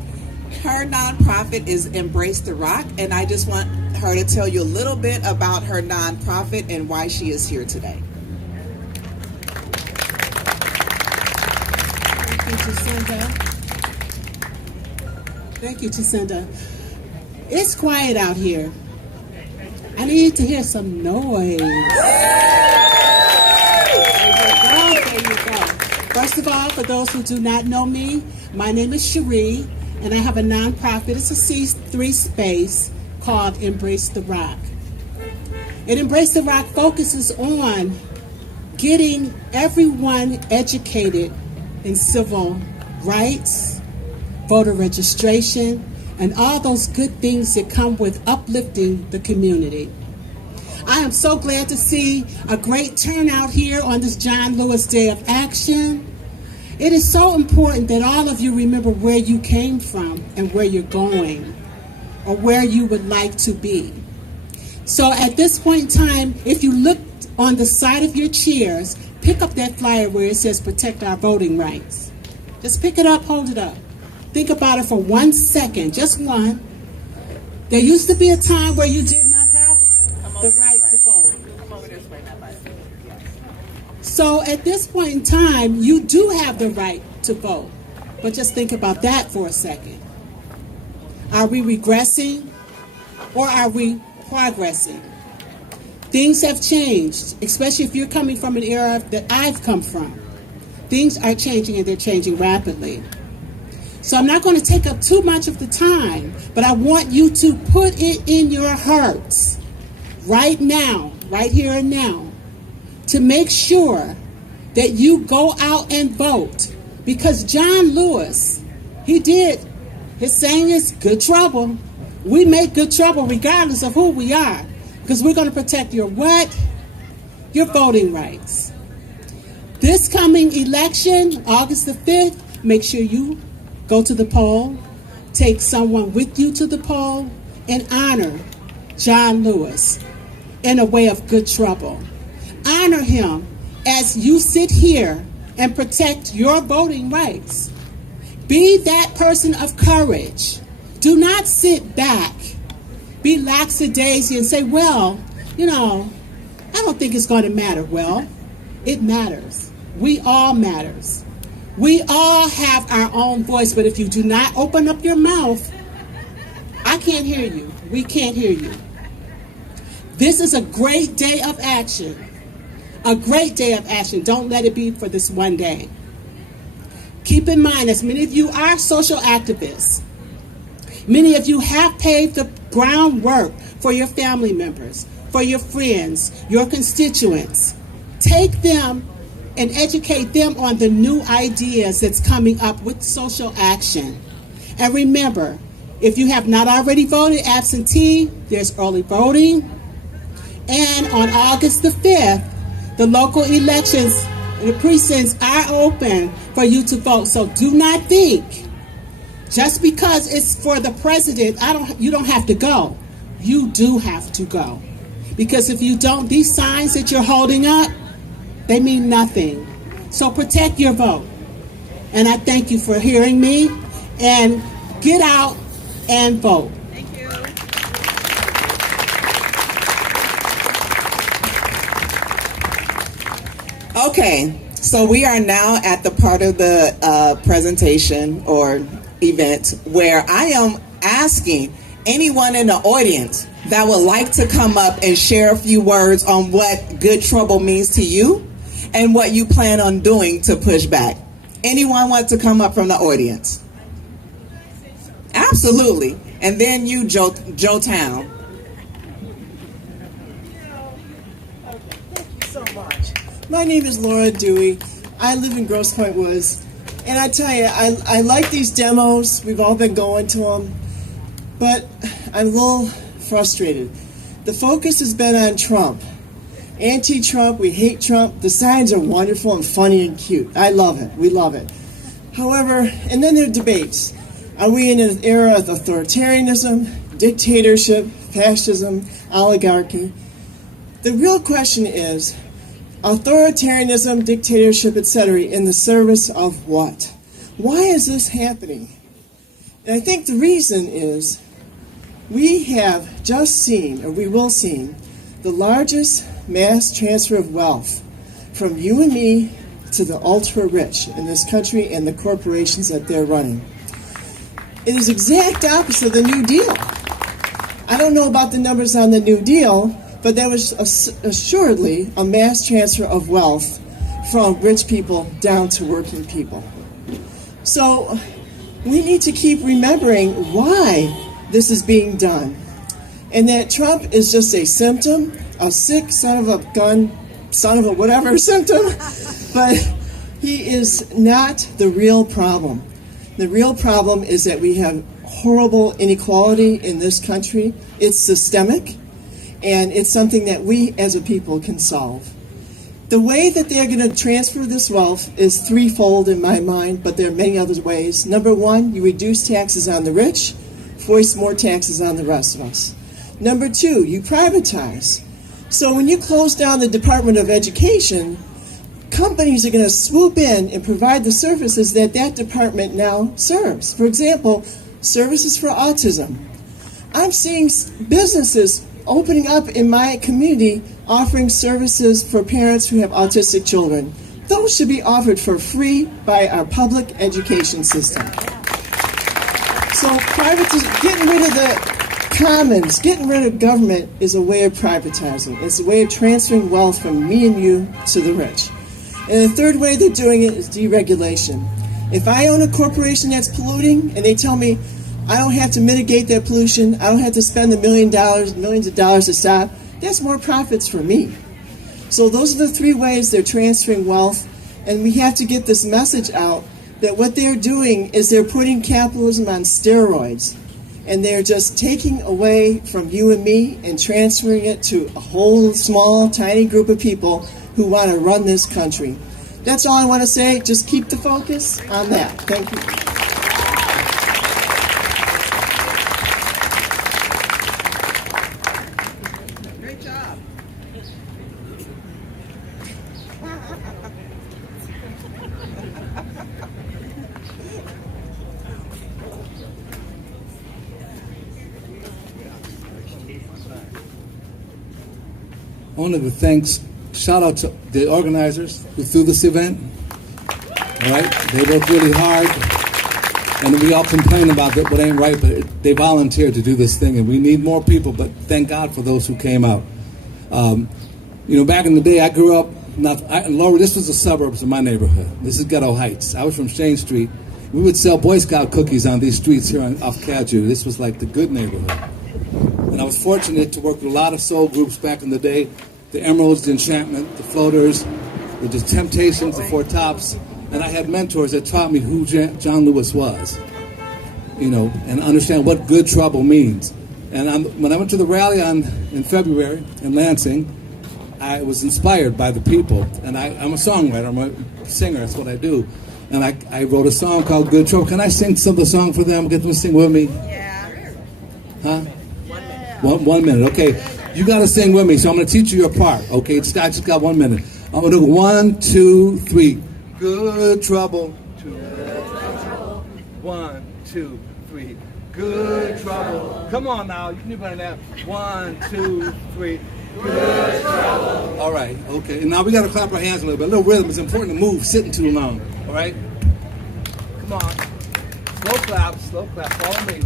Her nonprofit is Embrace the Rock, and I just want her to tell you a little bit about her nonprofit and why she is here today. Thank you, Jacinda. Thank you, Jacinda. It's quiet out here. I need to hear some noise. There you go. First of all, for those who do not know me, my name is Cherie, and I have a nonprofit. It's a C3 space called Embrace the Rock. And Embrace the Rock focuses on getting everyone educated in civil rights, voter registration, and all those good things that come with uplifting the community. I am so glad to see a great turnout here on this John Lewis Day of Action. It is so important that all of you remember where you came from and where you're going, or where you would like to be. So at this point in time, if you look on the side of your chairs, pick up that flyer where it says protect our voting rights. Just pick it up, hold it up. Think about it for 1 second, just one. There used to be a time where you did not have the right to vote. So at this point in time, you do have the right to vote. But just think about that for a second. Are we regressing or are we progressing? Things have changed, especially if you're coming from an era that I've come from. Things are changing, and they're changing rapidly. So I'm not going to take up too much of the time, but I want you to put it in your hearts right now, right here and now, to make sure that you go out and vote. Because John Lewis, his saying is good trouble. We make good trouble regardless of who we are, because we're going to protect your what? Your voting rights. This coming election, August the 5th, make sure you go to the poll, take someone with you to the poll, and honor John Lewis in a way of good trouble. Honor him as you sit here and protect your voting rights. Be that person of courage. Do not sit back, be lackadaisy and say, well, I don't think it's going to matter. Well, it matters. We all matters. We all have our own voice, but if you do not open up your mouth, I can't hear you. We can't hear you. This is a great day of action. A great day of action. Don't let it be for this one day. Keep in mind, as many of you are social activists, many of you have paved the groundwork for your family members, for your friends, your constituents. Take them and educate them on the new ideas that's coming up with social action. And remember, if you have not already voted absentee, there's early voting. And on August the 5th, The local elections, the precincts are open for you to vote. So do not think just because it's for the president, you don't have to go. You do have to go. Because if you don't, these signs that you're holding up, they mean nothing. So protect your vote. And I thank you for hearing me. And get out and vote. Thank you. Okay, so we are now at the part of the presentation or event where I am asking anyone in the audience that would like to come up and share a few words on what good trouble means to you and what you plan on doing to push back. Anyone want to come up from the audience? Absolutely. And then you, Joe Town. Thank you so much. My name is Laura Dewey. I live in Grosse Pointe Woods. And I tell you, I like these demos. We've all been going to them. But I'm a little frustrated. The focus has been on Trump. Anti-Trump, we hate Trump. The signs are wonderful and funny and cute. I love it. We love it. However, and then there are debates. Are we in an era of authoritarianism, dictatorship, fascism, oligarchy? The real question is, authoritarianism, dictatorship, etc., in the service of what? Why is this happening? And I think the reason is we have just seen, or we will see, the largest mass transfer of wealth from you and me to the ultra-rich in this country and the corporations that they're running. It is exact opposite of the New Deal. I don't know about the numbers on the New Deal, but there was assuredly a mass transfer of wealth from rich people down to working people. So we need to keep remembering why this is being done. And that Trump is just a symptom, a sick son of a gun, son of a whatever symptom, but he is not the real problem. The real problem is that we have horrible inequality in this country. It's systemic, and it's something that we as a people can solve. The way that they're going to transfer this wealth is threefold in my mind, but there are many other ways. Number one, you reduce taxes on the rich, foist more taxes on the rest of us. Number two, you privatize. So when you close down the Department of Education, companies are going to swoop in and provide the services that that department now serves. For example, services for autism. I'm seeing businesses opening up in my community offering services for parents who have autistic children. Those should be offered for free by our public education system. So getting rid of the commons, getting rid of government is a way of privatizing. It's a way of transferring wealth from me and you to the rich. And the third way they're doing it is deregulation. If I own a corporation that's polluting and they tell me I don't have to mitigate that pollution, I don't have to spend millions of dollars to stop, that's more profits for me. So those are the three ways they're transferring wealth, and we have to get this message out that what they're doing is they're putting capitalism on steroids, and they're just taking away from you and me and transferring it to a whole small, tiny group of people who want to run this country. That's all I want to say. Just keep the focus on that. Thank you. I wanted to shout out to the organizers who threw this event. All right, they worked really hard, and we all complain about it, but it ain't right. But they volunteered to do this thing, and we need more people. But thank God for those who came out. Back in the day, I grew up. Lower, this was the suburbs of my neighborhood. This is Ghetto Heights. I was from Shane Street. We would sell Boy Scout cookies on these streets here off Cadju. This was like the good neighborhood. And I was fortunate to work with a lot of soul groups back in the day. The Emeralds, the Enchantment, the Floaters, the Temptations, the Four Tops. And I had mentors that taught me who John Lewis was, and understand what good trouble means. And when I went to the rally in February in Lansing, I was inspired by the people, and I'm a songwriter, I'm a singer, that's what I do. And I wrote a song called Good Trouble. Can I sing some of the song for them? Get them to sing with me? Yeah. Huh? 1 minute, okay. You got to sing with me, so I'm going to teach you your part, okay? I just got 1 minute. I'm going to do 1, 2, 3. Good trouble. 1, 2, 3. Good trouble. Come on now, you can do better than that. 1, 2, 3. Good trouble. All right, okay. And now we got to clap our hands a little bit. A little rhythm is important to move, sitting too long. All right? Come on. Slow clap, follow me.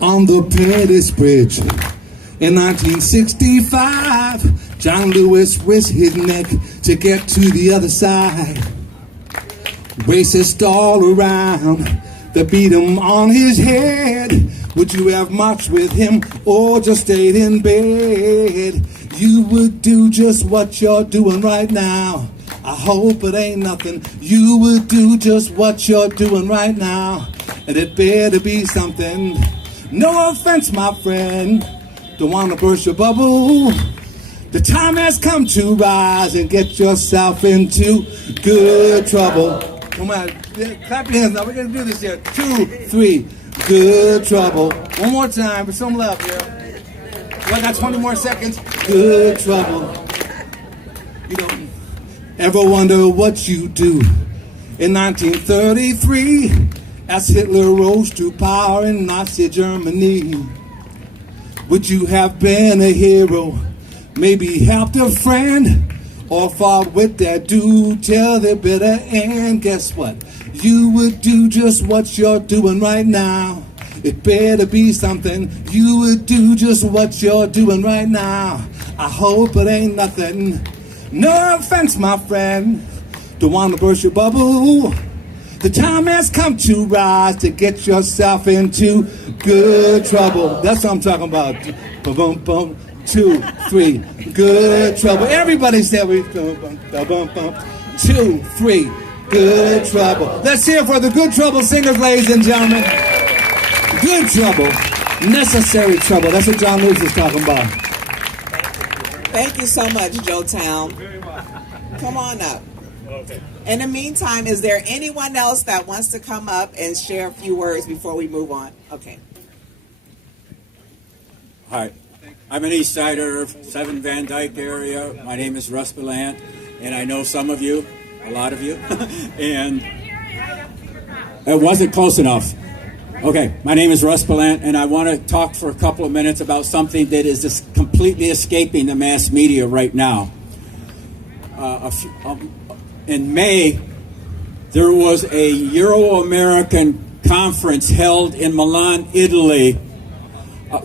On the Pettus Bridge in 1965, John Lewis risked his neck to get to the other side. Racists all around, they beat him on his head. Would you have marched with him or just stayed in bed? You would do just what you're doing right now. I hope it ain't nothing. You would do just what you're doing right now. And it better be something. No offense, my friend. Don't want to burst your bubble. The time has come to rise and get yourself into good trouble. Come on, clap your hands now. We're going to do this here. 2, 3, good trouble. One more time for some love here. Well, I got 20 more seconds. Good trouble. You don't ever wonder what you do. In 1933, as Hitler rose to power in Nazi Germany, would you have been a hero? Maybe helped a friend or fought with that dude till the bitter end? Guess what? You would do just what you're doing right now. It better be something. You would do just what you're doing right now. I hope it ain't nothing. No offense, my friend. Don't want to burst your bubble. The time has come to rise to get yourself into good trouble. That's what I'm talking about. Boom, boom. 2, 3, good trouble. Everybody said we. 2, 3, good trouble. Let's hear for the good trouble singers, ladies and gentlemen. Good trouble, necessary trouble. That's what John Lewis is talking about. Thank you so much, Joe Town. Come on up. Okay. In the meantime, is there anyone else that wants to come up and share a few words before we move on? Okay. Hi, I'm an East Sider, 7 Van Dyke area. My name is Russ Belant, and I know some of you, a lot of you, and it wasn't close enough. Okay, my name is Russ Belant, and I want to talk for a couple of minutes about something that is just completely escaping the mass media right now. In May, there was a Euro-American conference held in Milan, Italy,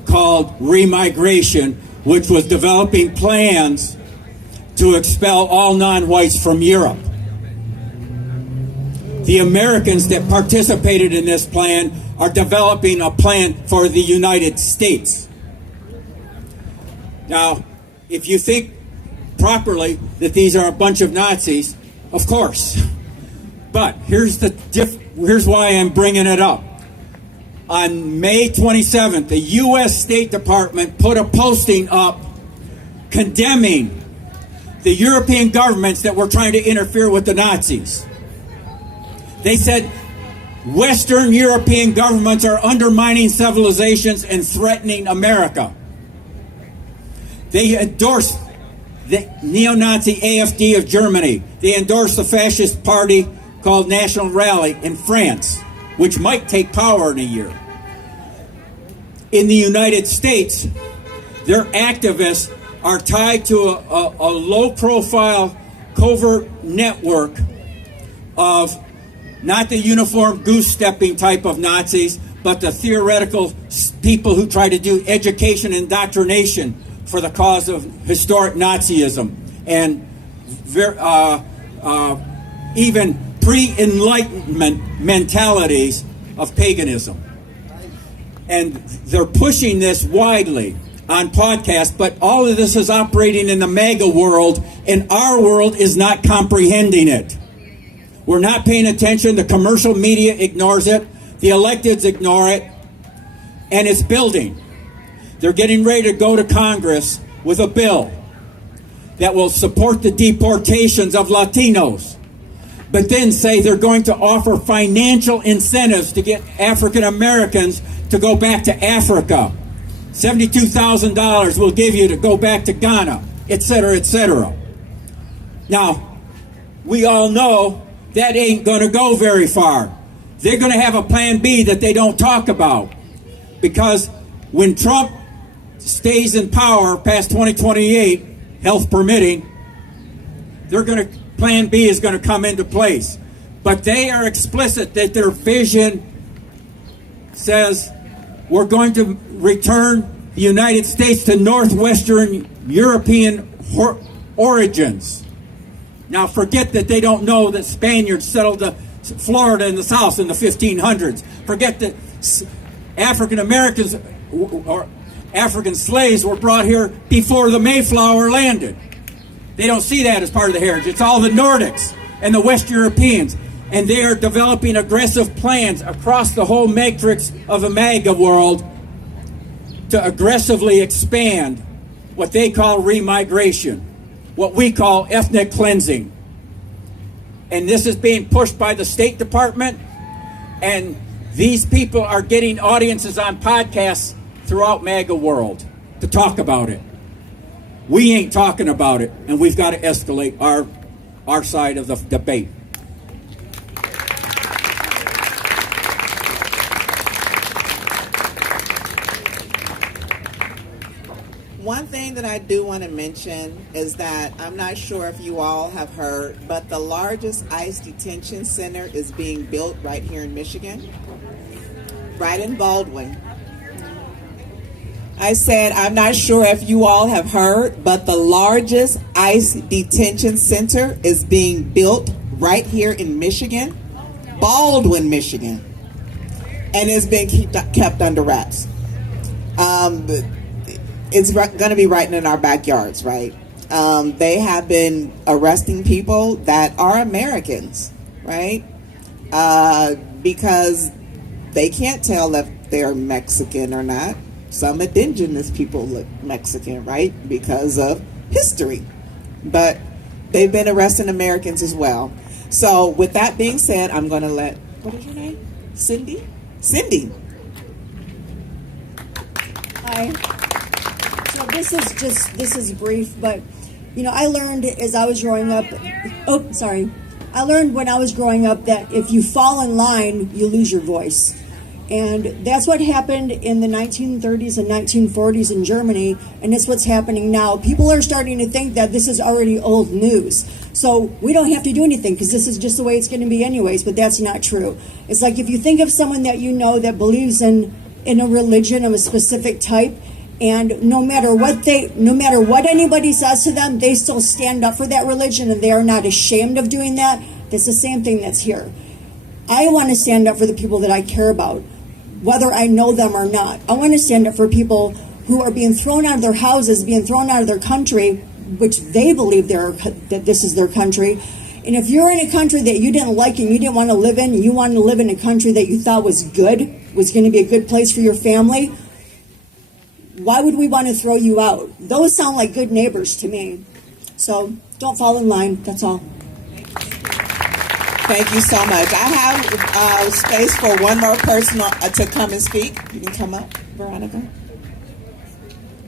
called Remigration, which was developing plans to expel all non-whites from Europe. The Americans that participated in this plan are developing a plan for the United States. Now, if you think properly that these are a bunch of Nazis, of course. But here's why I'm bringing it up. On May 27th, the U.S. State Department put a posting up condemning the European governments that were trying to interfere with the Nazis. They said Western European governments are undermining civilizations and threatening America. They endorsed the neo-Nazi AfD of Germany. They endorsed the fascist party called National Rally in France, which might take power in a year. In the United States, their activists are tied to a low-profile covert network of not the uniform goose-stepping type of Nazis, but the theoretical people who try to do education and indoctrination for the cause of historic Nazism and even pre-Enlightenment mentalities of paganism. And they're pushing this widely on podcasts, but all of this is operating in the MAGA world, and our world is not comprehending it. We're not paying attention. The commercial media ignores it. The electeds ignore it. And it's building. they're getting ready to go to Congress with a bill that will support the deportations of Latinos, but then say they're going to offer financial incentives to get African Americans to go back to Africa. $72,000 we'll give you to go back to Ghana, etc., etc. Now, we all know that ain't going to go very far. They're going to have a plan B that they don't talk about. Because when Trump stays in power past 2028, health permitting, plan B is going to come into place. But they are explicit that their vision says we're going to return the United States to Northwestern European origins. Now forget that they don't know that Spaniards settled Florida in the South in the 1500s. Forget that African Americans or African slaves were brought here before the Mayflower landed. They don't see that as part of the heritage. It's all the Nordics and the West Europeans. And they are developing aggressive plans across the whole matrix of the MAGA world to aggressively expand what they call remigration, what we call ethnic cleansing. And this is being pushed by the State Department, and these people are getting audiences on podcasts throughout MAGA world to talk about it. We ain't talking about it, and we've got to escalate our side of the debate. One thing that I do want to mention is that I'm not sure if you all have heard, but the largest ICE detention center is being built right here in Michigan, right in Baldwin. I said, I'm not sure if you all have heard, but the largest ICE detention center is being built right here in Michigan, Baldwin, Michigan, and it's been kept under wraps. It's going to be right in our backyards, right? They have been arresting people that are Americans, right? Because they can't tell if they're Mexican or not. Some indigenous people look Mexican, right? Because of history. But they've been arresting Americans as well. So with that being said, I'm going to let, what is your name? Cindy? Cindy. Hi. So this is brief, but you know, I learned as I was growing up, I learned when I was growing up that if you fall in line, you lose your voice. And that's what happened in the 1930s and 1940s in Germany, and it's what's happening now. People are starting to think that this is already old news. So we don't have to do anything because this is just the way it's going to be anyways, but that's not true. It's like if you think of someone that you know that believes in a religion of a specific type, and no matter what anybody says to them, they still stand up for that religion and they are not ashamed of doing that. That's the same thing that's here. I want to stand up for the people that I care about, whether I know them or not. I want to stand up for people who are being thrown out of their houses, being thrown out of their country, which they believe that this is their country. And if you're in a country that you didn't like and you didn't want to live in, you wanted to live in a country that you thought was good, was going to be a good place for your family, why would we want to throw you out? Those sound like good neighbors to me. So don't fall in line. That's all. Thank you so much. I have space for one more person to come and speak. You can come up, Veronica.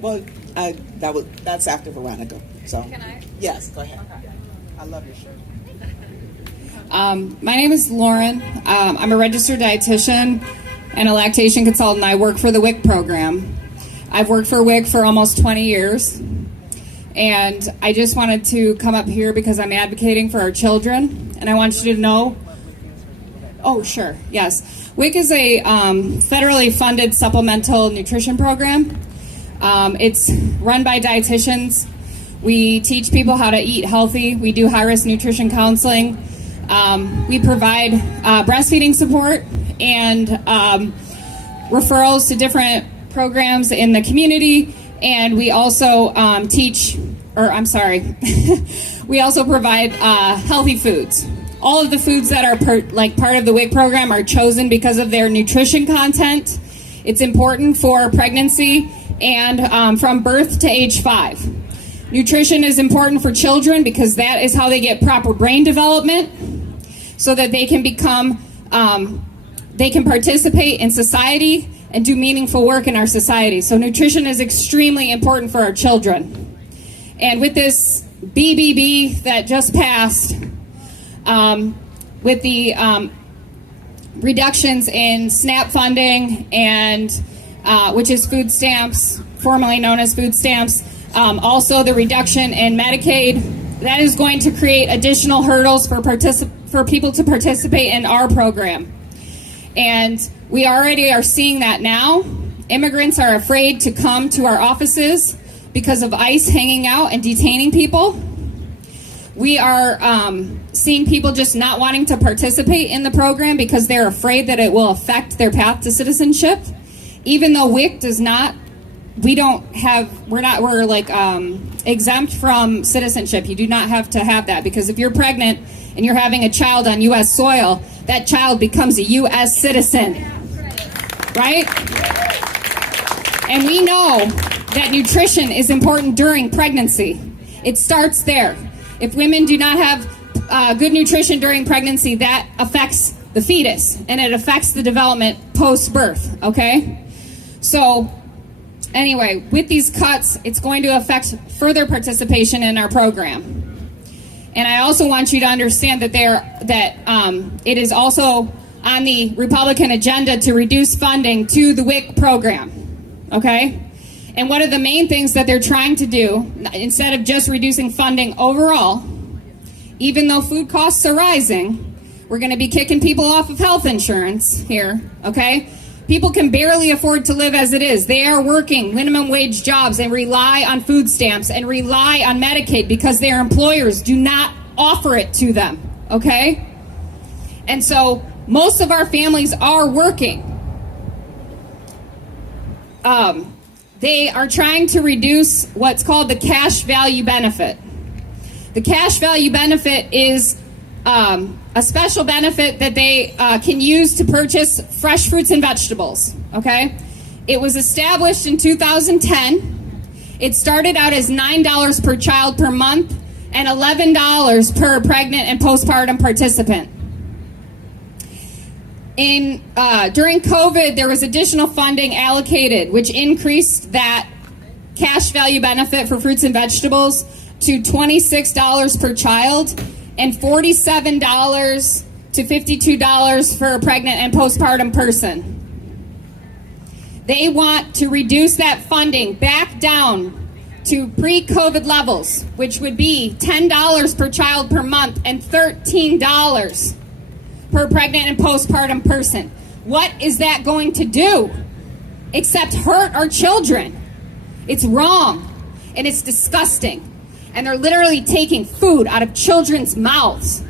Well, that's after Veronica. So, can I? Yes, go ahead. Okay. I love your shirt. My name is Lauren. I'm a registered dietitian and a lactation consultant. I work for the WIC program. I've worked for WIC for almost 20 years. And I just wanted to come up here because I'm advocating for our children. And I want you to know, oh, sure, yes. WIC is a federally funded supplemental nutrition program. It's run by dietitians. We teach people how to eat healthy. We do high-risk nutrition counseling. We provide breastfeeding support and referrals to different programs in the community. And we also we also provide healthy foods. All of the foods that are part of the WIC program are chosen because of their nutrition content. It's important for pregnancy and from birth to age 5. Nutrition is important for children because that is how they get proper brain development so that they can become, they can participate in society and do meaningful work in our society. So nutrition is extremely important for our children. And with this BBB that just passed, with the reductions in SNAP funding and which is food stamps, formerly known as food stamps, also the reduction in Medicaid, that is going to create additional hurdles for people to participate in our program. And we already are seeing that now. Immigrants are afraid to come to our offices because of ICE hanging out and detaining people. We are seeing people just not wanting to participate in the program because they're afraid that it will affect their path to citizenship. Even though WIC does not, we're like exempt from citizenship. You do not have to have that, because if you're pregnant and you're having a child on U.S. soil, that child becomes a U.S. citizen, right? And we know that nutrition is important during pregnancy. It starts there. If women do not have good nutrition during pregnancy, that affects the fetus and it affects the development post-birth, okay? So anyway, with these cuts, it's going to affect further participation in our program. And I also want you to understand that it is also on the Republican agenda to reduce funding to the WIC program, okay? And one of the main things that they're trying to do, instead of just reducing funding overall, even though food costs are rising, we're going to be kicking people off of health insurance here, okay? People can barely afford to live as it is. They are working minimum wage jobs and rely on food stamps and rely on Medicaid because their employers do not offer it to them, okay? And so most of our families are working. They are trying to reduce what's called the cash value benefit. The cash value benefit is a special benefit that they can use to purchase fresh fruits and vegetables, okay? It was established in 2010. It started out as $9 per child per month and $11 per pregnant and postpartum participant. During COVID, there was additional funding allocated, which increased that cash value benefit for fruits and vegetables to $26 per child and $47 to $52 for a pregnant and postpartum person. They want to reduce that funding back down to pre-COVID levels, which would be $10 per child per month and $13 per pregnant and postpartum person. What is that going to do except hurt our children? It's wrong and it's disgusting. And they're literally taking food out of children's mouths.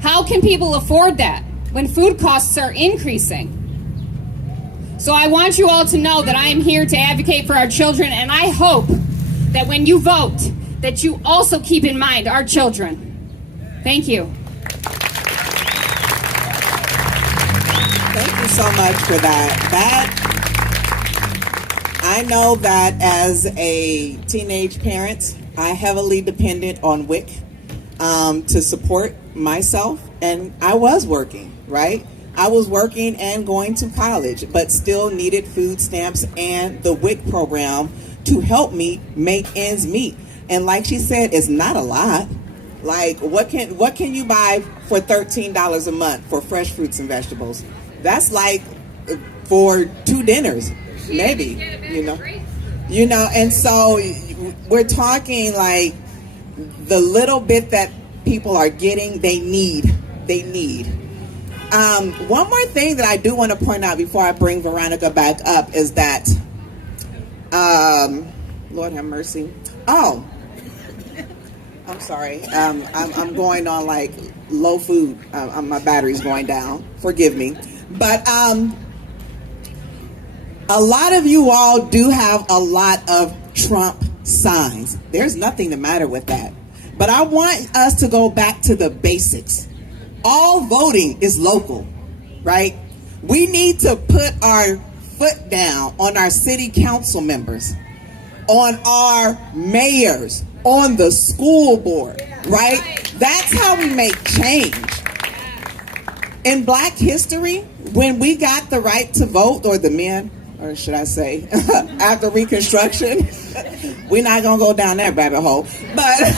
How can people afford that when food costs are increasing? So I want you all to know that I am here to advocate for our children, and I hope that when you vote, that you also keep in mind our children. Thank you. Thank you so much for that. I know that as a teenage parent, I heavily depended on WIC to support myself, and I was working, right? I was working and going to college, but still needed food stamps and the WIC program to help me make ends meet. And like she said, it's not a lot. Like, what can you buy for $13 a month for fresh fruits and vegetables? That's like for 2 dinners, maybe, you know, and so we're talking like the little bit that people are getting, they need. One more thing that I do want to point out before I bring Veronica back up is that, Lord have mercy. Oh, I'm sorry. I'm going on like low food. My battery's going down. Forgive me. But a lot of you all do have a lot of Trump signs. There's nothing the matter with that. But I want us to go back to the basics. All voting is local, right? We need to put our foot down on our city council members, on our mayors, on the school board, right? That's how we make change. In Black history, when we got the right to vote, or the men, or should I say, after Reconstruction, we're not going to go down that rabbit hole, but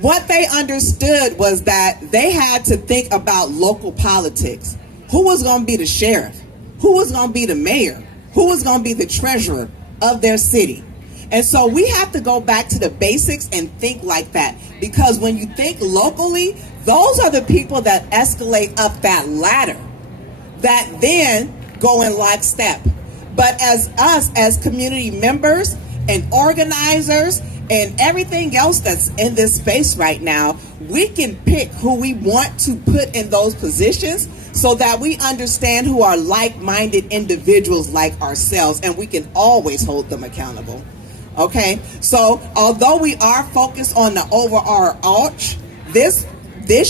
what they understood was that they had to think about local politics. Who was going to be the sheriff? Who was going to be the mayor? Who was going to be the treasurer of their city? And so we have to go back to the basics and think like that. Because when you think locally, those are the people that escalate up that ladder, that then go in lockstep. But as us, as community members and organizers and everything else that's in this space right now, we can pick who we want to put in those positions so that we understand who are like-minded individuals like ourselves, and we can always hold them accountable. Okay, so although we are focused on the overall arch, this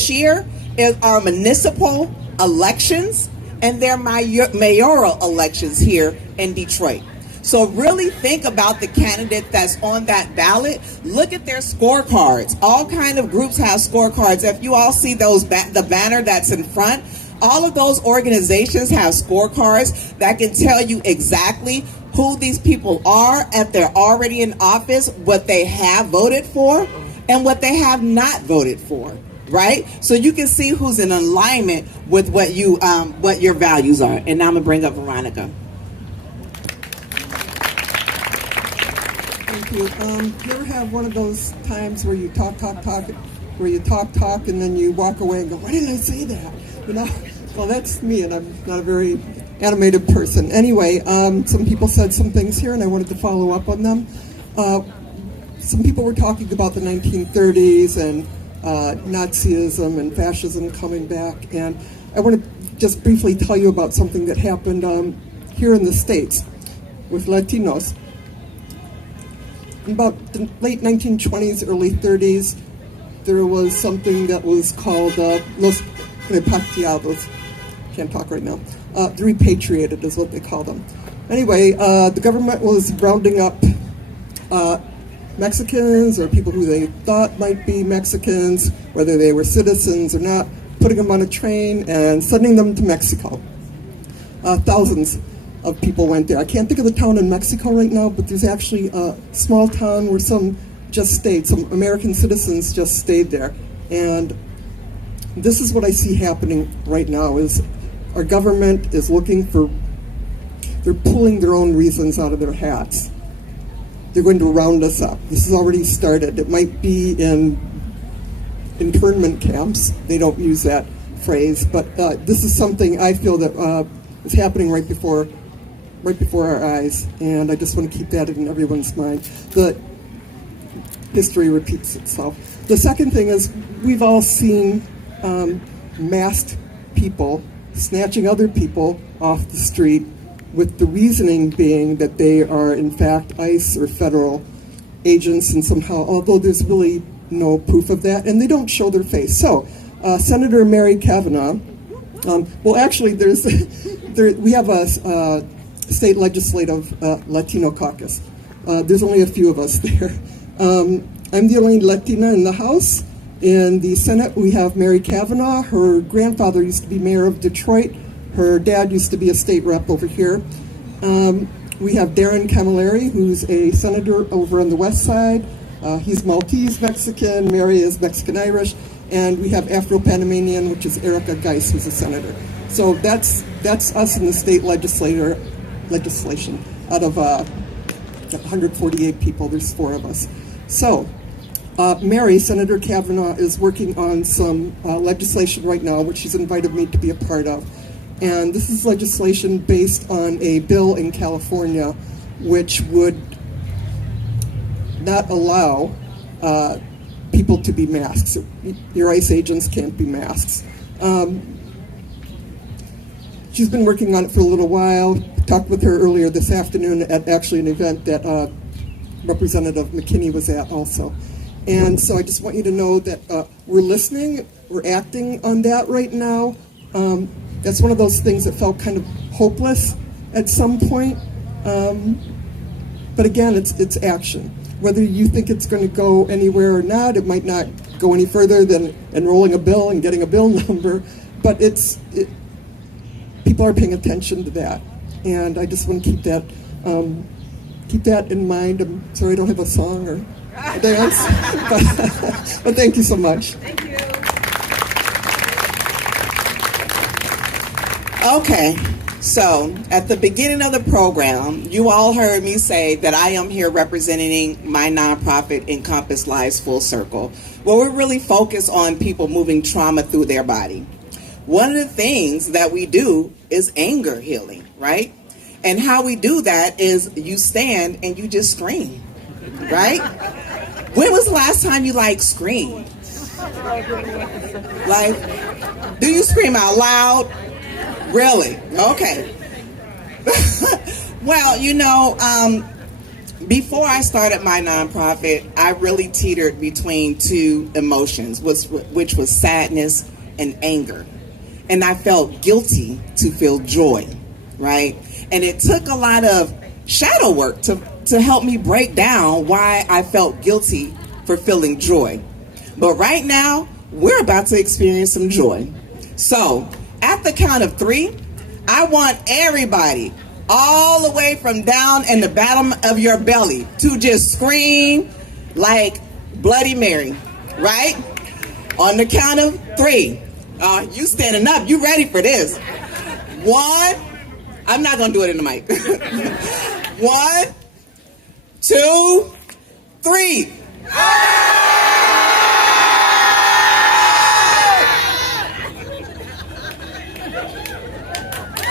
year is our municipal elections and their mayoral elections here in Detroit. So really think about the candidate that's on that ballot. Look at their scorecards. All kind of groups have scorecards. If you all see those, the banner that's in front, all of those organizations have scorecards that can tell you exactly who these people are if they're already in office, what they have voted for, and what they have not voted for, right? So you can see who's in alignment with what your values are. And now I'm gonna bring up Veronica. Thank you. You ever have one of those times where you talk, and then you walk away and go, why didn't I say that? You know? Well, that's me, and I'm not a very animated person. Anyway, some people said some things here, and I wanted to follow up on them. Some people were talking about the 1930s and Nazism and fascism coming back, and I want to just briefly tell you about something that happened here in the States with Latinos. In about the late 1920s, early 30s, there was something that was called Los Repatriados. Can't talk right now. The repatriated is what they call them. Anyway, the government was rounding up Mexicans or people who they thought might be Mexicans, whether they were citizens or not, putting them on a train and sending them to Mexico. Thousands of people went there. I can't think of the town in Mexico right now, but there's actually a small town where some American citizens just stayed there. And this is what I see happening right now is our government is they're pulling their own reasons out of their hats. They're going to round us up. This has already started. It might be in internment camps. They don't use that phrase, but this is something I feel that is happening right before our eyes, and I just want to keep that in everyone's mind. The history repeats itself. The second thing is we've all seen masked people snatching other people off the street with the reasoning being that they are in fact ICE or federal agents, and somehow, although there's really no proof of that, and they don't show their face. So Senator Mary Kavanaugh, well actually we have a state legislative Latino caucus. There's only a few of us there. I'm the only Latina in the House. In the Senate, we have Mary Kavanaugh. Her grandfather used to be mayor of Detroit. Her dad used to be a state rep over here. We have Darren Camilleri, who's a senator over on the west side. He's Maltese Mexican. Mary is Mexican-Irish. And we have Afro-Panamanian, which is Erica Geis, who's a senator. So that's us in the state legislation. Out of 148 people, there's 4 of us. So Mary, Senator Kavanaugh, is working on some legislation right now, which she's invited me to be a part of. And this is legislation based on a bill in California which would not allow people to be masked. Your ICE agents can't be masked. She's been working on it for a little while. Talked with her earlier this afternoon at actually an event that Representative McKinney was at also. And so I just want you to know that we're listening, we're acting on that right now. That's one of those things that felt kind of hopeless at some point. But again, it's action. Whether you think it's going to go anywhere or not, it might not go any further than enrolling a bill and getting a bill number, but people are paying attention to that. And I just want to keep that in mind. I'm sorry I don't have a song or a dance, but thank you so much. Thank you. Okay, so at the beginning of the program, you all heard me say that I am here representing my nonprofit, Encompass Lives Full Circle, where we're really focused on people moving trauma through their body. One of the things that we do is anger healing, right? And how we do that is you stand and you just scream, right? When was the last time you screamed? Do you scream out loud? Really? Okay. Well, before I started my nonprofit, I really teetered between two emotions, which was sadness and anger. And I felt guilty to feel joy, right? And it took a lot of shadow work to help me break down why I felt guilty for feeling joy. But right now, we're about to experience some joy. So, at the count of 3, I want everybody, all the way from down in the bottom of your belly, to just scream like Bloody Mary, right? On the count of 3. You standing up, you ready for this. 1, I'm not gonna do it in the mic. 1, 2, 3.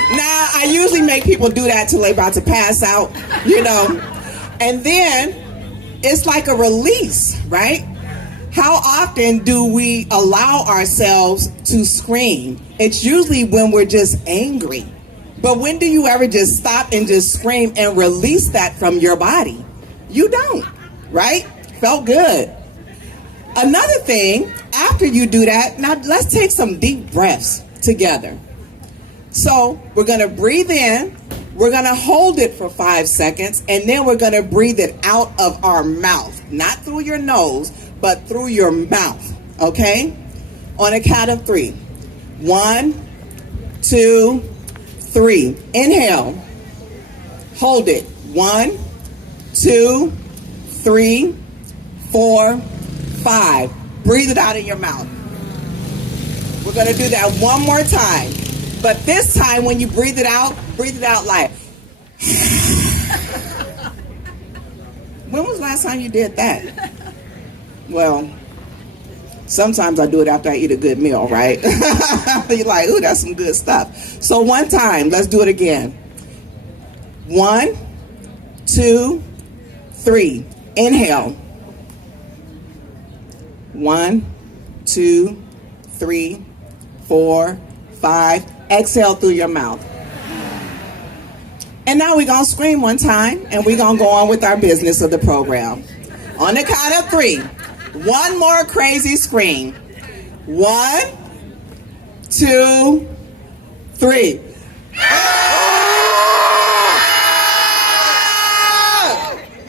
Now, I usually make people do that till they're about to pass out, and then it's like a release, right? How often do we allow ourselves to scream? It's usually when we're just angry. But when do you ever just stop and just scream and release that from your body? You don't, right? Felt good. Another thing, after you do that, now let's take some deep breaths together. So we're going to breathe in, we're going to hold it for 5 seconds, and then we're going to breathe it out of our mouth. Not through your nose, but through your mouth, okay? On a count of 3. 1, 2, 3. Inhale. Hold it. 1, 2, 3, 4, 5. Breathe it out in your mouth. We're going to do that one more time. But this time when you breathe it out like. When was the last time you did that? Well, sometimes I do it after I eat a good meal, right? You're like, ooh, that's some good stuff. So one time, let's do it again. 1, 2, 3. Inhale. 1, 2, 3, 4, 5. Exhale through your mouth. And now we're going to scream one time, and we're going to go on with our business of the program. On the count of 3. One more crazy scream. 1, 2, 3.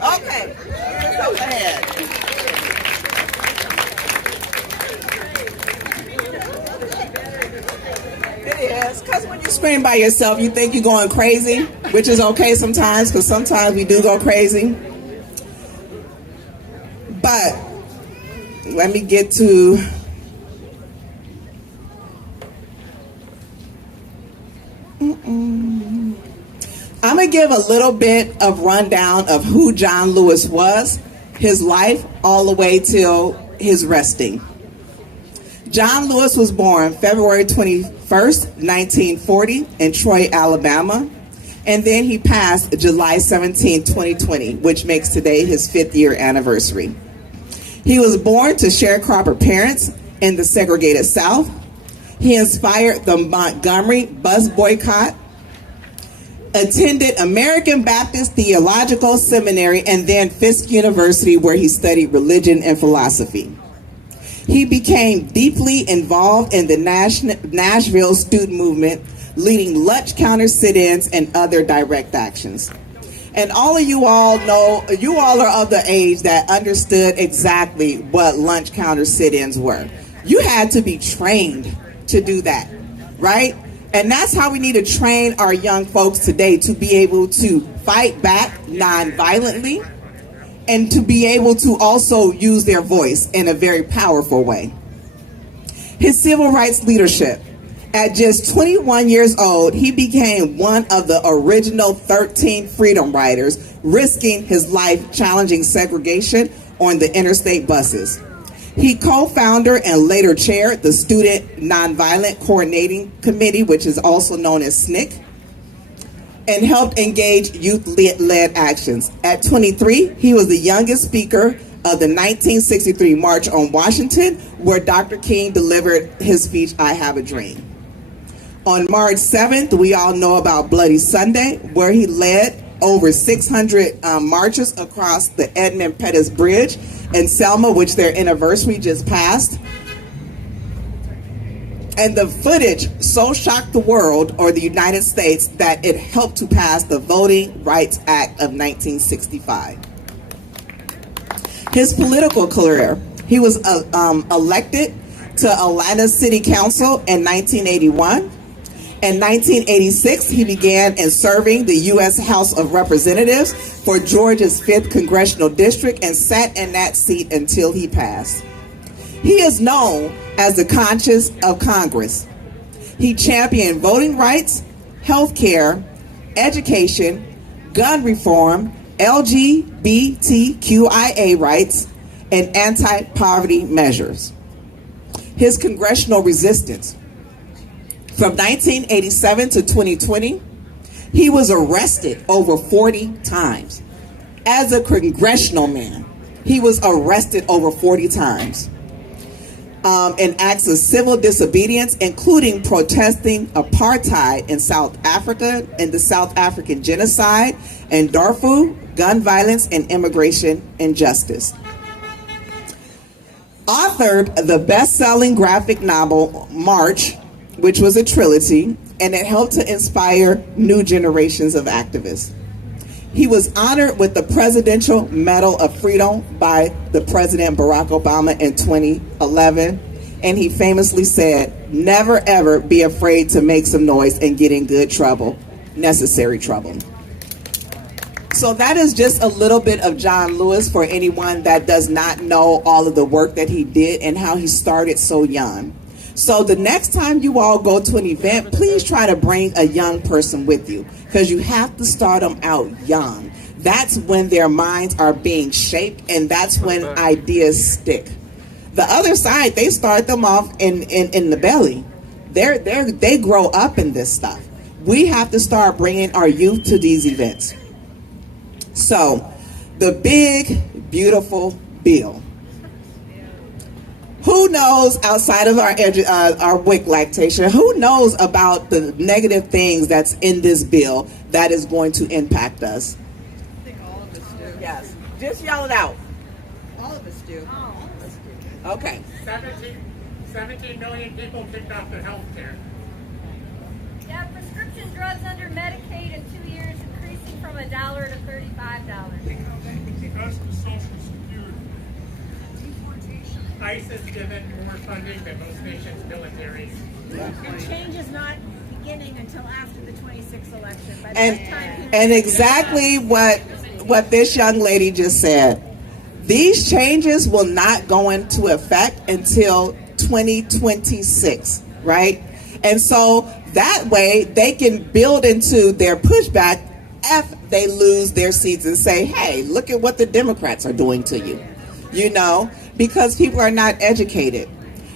Okay. Go ahead. It is, because when you scream by yourself, you think you're going crazy, which is okay sometimes, because sometimes we do go crazy. But let me get to I'm going to give a little bit of rundown of who John Lewis was, his life, all the way till his resting. John Lewis was born February 21st, 1940 in Troy, Alabama. And then he passed July 17, 2020, which makes today his 5th year anniversary. He was born to sharecropper parents in the segregated South. He inspired the Montgomery bus boycott, attended American Baptist Theological Seminary, and then Fisk University, where he studied religion and philosophy. He became deeply involved in the Nashville student movement, leading lunch counter sit-ins and other direct actions. And all of you all know, you all are of the age that understood exactly what lunch counter sit-ins were. You had to be trained to do that, right? And that's how we need to train our young folks today, to be able to fight back non-violently and to be able to also use their voice in a very powerful way. His civil rights leadership. At just 21 years old, he became one of the original 13 freedom riders, risking his life challenging segregation on the interstate buses. He co-founded and later chaired the Student Nonviolent Coordinating Committee, which is also known as SNCC, and helped engage youth-led actions. At 23, he was the youngest speaker of the 1963 March on Washington, where Dr. King delivered his speech, I Have a Dream. On March 7th, we all know about Bloody Sunday, where he led over 600 marches across the Edmund Pettus Bridge in Selma, which their anniversary just passed. And the footage so shocked the world, or the United States, that it helped to pass the Voting Rights Act of 1965. His political career, he was elected to Atlanta City Council in 1981. In 1986, he began in serving the U.S. House of Representatives for Georgia's 5th Congressional District and sat in that seat until he passed. He is known as the conscience of Congress. He championed voting rights, health care, education, gun reform, LGBTQIA rights, and anti-poverty measures. His congressional resistance. From 1987 to 2020, he was arrested over 40 times. As a congressional man, he was arrested over 40 times in acts of civil disobedience, including protesting apartheid in South Africa and the South African genocide, and Darfur, gun violence, and immigration injustice. Authored the best-selling graphic novel, March, which was a trilogy, and it helped to inspire new generations of activists. He was honored with the Presidential Medal of Freedom by the President Barack Obama in 2011, and he famously said, "Never ever be afraid to make some noise and get in good trouble, necessary trouble." So that is just a little bit of John Lewis for anyone that does not know all of the work that he did and how he started so young. So the next time you all go to an event, please try to bring a young person with you, because you have to start them out young. That's when their minds are being shaped, and that's when ideas stick. The other side, they start them off in the belly. They grow up in this stuff. We have to start bringing our youth to these events. So, the big, beautiful bill. Who knows, outside of our WIC lactation, who knows about the negative things that's in this bill that is going to impact us? I think all of us do. Yes. Just yell it out. All of us do. Okay. 17 million people kicked off their health care. Yeah, prescription drugs under Medicaid in 2 years increasing from $1 to $35. Because of Social Security. ICE is given more funding than most nations' militaries. And change is not beginning until after the 26th election. By that time, And exactly what this young lady just said. These changes will not go into effect until 2026, right? And so that way they can build into their pushback if they lose their seats and say, hey, look at what the Democrats are doing to you, you know, because people are not educated.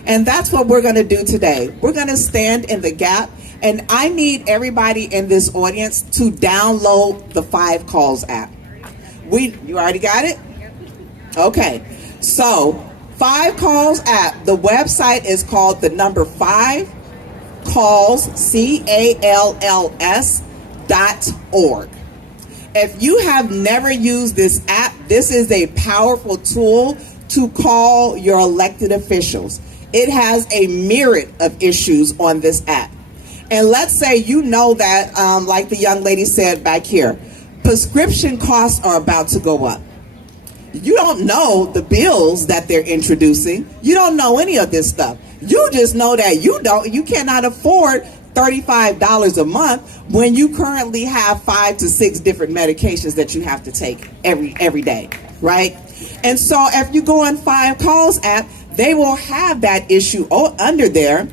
And that's what we're going to do today. We're going to stand in the gap. And I need everybody in this audience to download the 5 Calls app. You already got it? Okay. So 5 Calls app, the website is called the number 5 calls, CALLS.org. If you have never used this app, this is a powerful tool to call your elected officials. It has a myriad of issues on this app. And let's say you know that, like the young lady said back here, prescription costs are about to go up. You don't know the bills that they're introducing. You don't know any of this stuff. You just know that you cannot afford $35 a month when you currently have 5 to 6 different medications that you have to take every day, right? And so if you go on 5 Calls app, they will have that issue under there.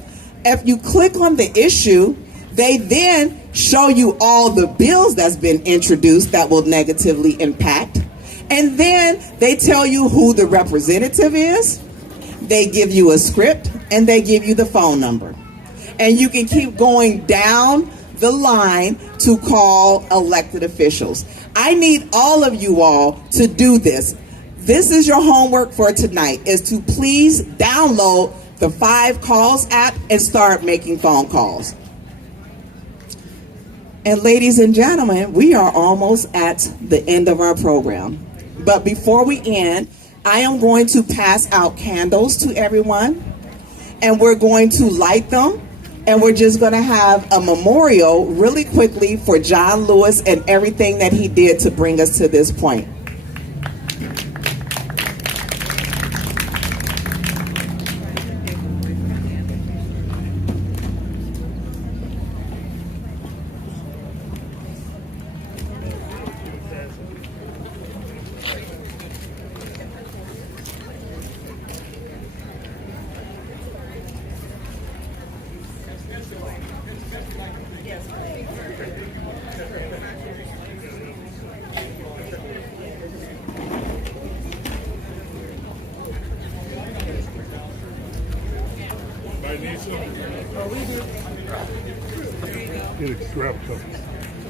If you click on the issue, they then show you all the bills that's been introduced that will negatively impact. And then they tell you who the representative is. They give you a script and they give you the phone number. And you can keep going down the line to call elected officials. I need all of you all to do this. This is your homework for tonight, is to please download the 5 Calls app and start making phone calls. And ladies and gentlemen, we are almost at the end of our program. But before we end, I am going to pass out candles to everyone, and we're going to light them, and we're just going to have a memorial really quickly for John Lewis and everything that he did to bring us to this point.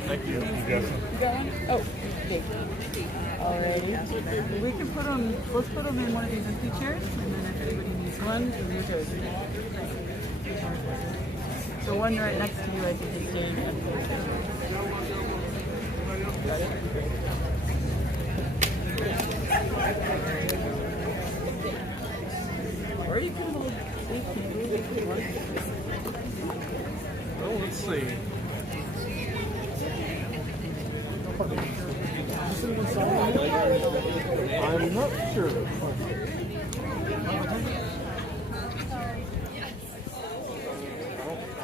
Thank you. You got some? You got one? Oh, okay. Alrighty. We can put them, let's put them in one of these empty chairs, and then if anybody needs one, then you're good. The one right next to you, I think, is Dave. Got it? Or you can hold, Well, let's see. I'm not sure.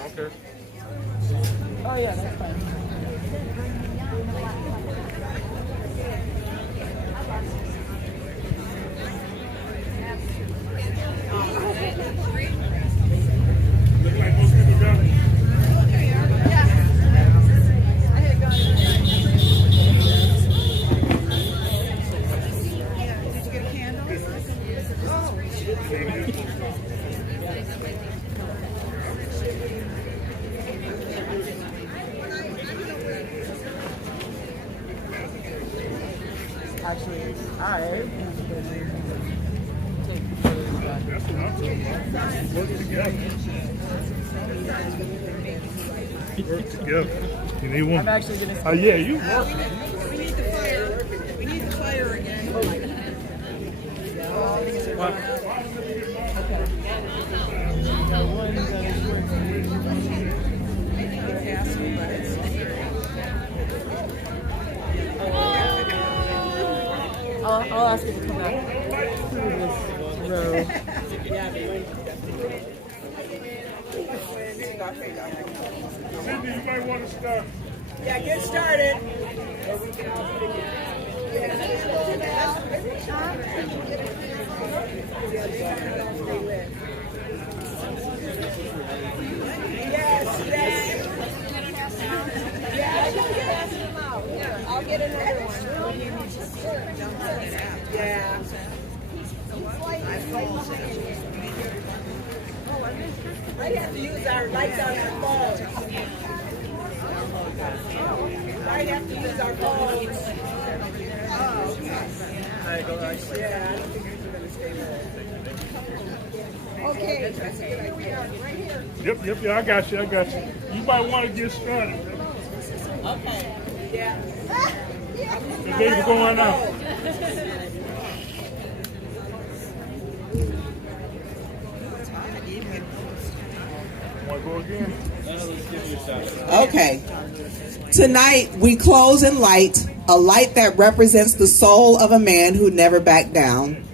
Okay. oh yeah, that's fine. Actually, I am going to take Work together. You need one? I'm actually going to yeah, you. We need the fire. We need the fire again. What? I'll ask you to come back through this row. Cindy, you might want to start. Yeah, get started. I'll get another one. Yeah. I have to use our lights on our phones. I have to use our phones. Yeah, I don't think you're going to stay there. Okay, here we are, right here. Yep, yeah, I got you. You might want to get started. Okay. Yeah. The game's going on. Okay. Tonight, we close in light, a light that represents the soul of a man who never backed down,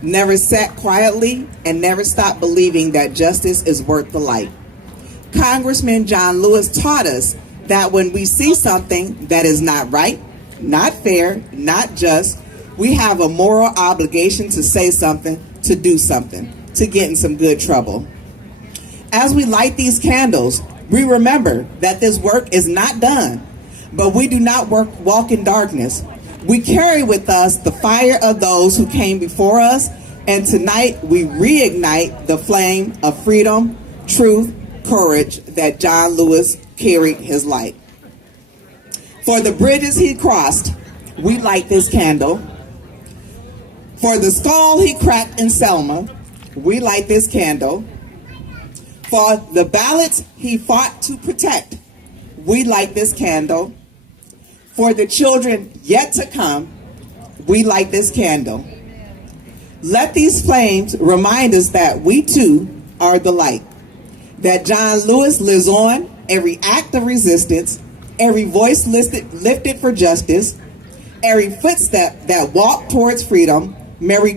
never sat quietly, and never stopped believing that justice is worth the light. Congressman John Lewis taught us that when we see something that is not right, not fair, not just, we have a moral obligation to say something, to do something, to get in some good trouble. As we light these candles, we remember that this work is not done, but we do not walk in darkness. We carry with us the fire of those who came before us, and tonight we reignite the flame of freedom, truth, courage that John Lewis carried his light. For the bridges he crossed, we light this candle. For the skull he cracked in Selma, we light this candle. For the ballots he fought to protect, we light this candle. For the children yet to come, we light this candle. Let these flames remind us that we too are the light. That John Lewis lives on, every act of resistance, every voice lifted for justice, every footstep that walked towards freedom. May we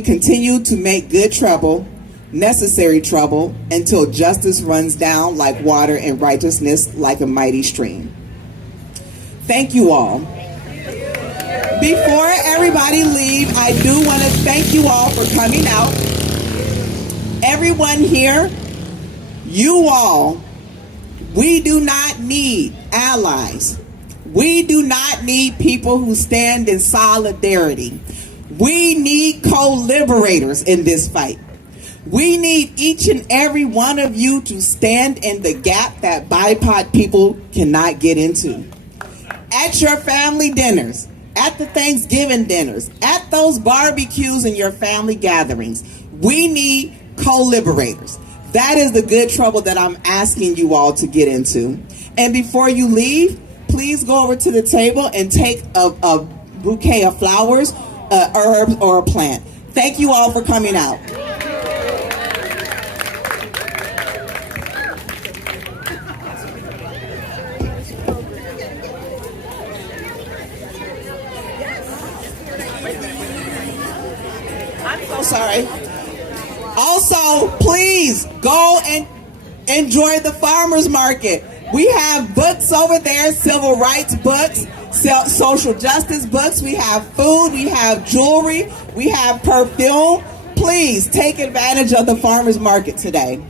continue to make good trouble, necessary trouble, until justice runs down like water and righteousness like a mighty stream. Thank you all. Before everybody leave, I do want to thank you all for coming out. Everyone here, you all, we do not need allies. We do not need people who stand in solidarity. We need co-liberators in this fight. We need each and every one of you to stand in the gap that BIPOC people cannot get into. At your family dinners, at the Thanksgiving dinners, at those barbecues and your family gatherings, we need co-liberators. That is the good trouble that I'm asking you all to get into. And before you leave, please go over to the table and take a bouquet of flowers, herbs, or a plant. Thank you all for coming out. I'm so sorry. Also, please go and enjoy the farmers market. We have books over there, civil rights books, social justice books. We have food, we have jewelry, we have perfume. Please take advantage of the farmers market today.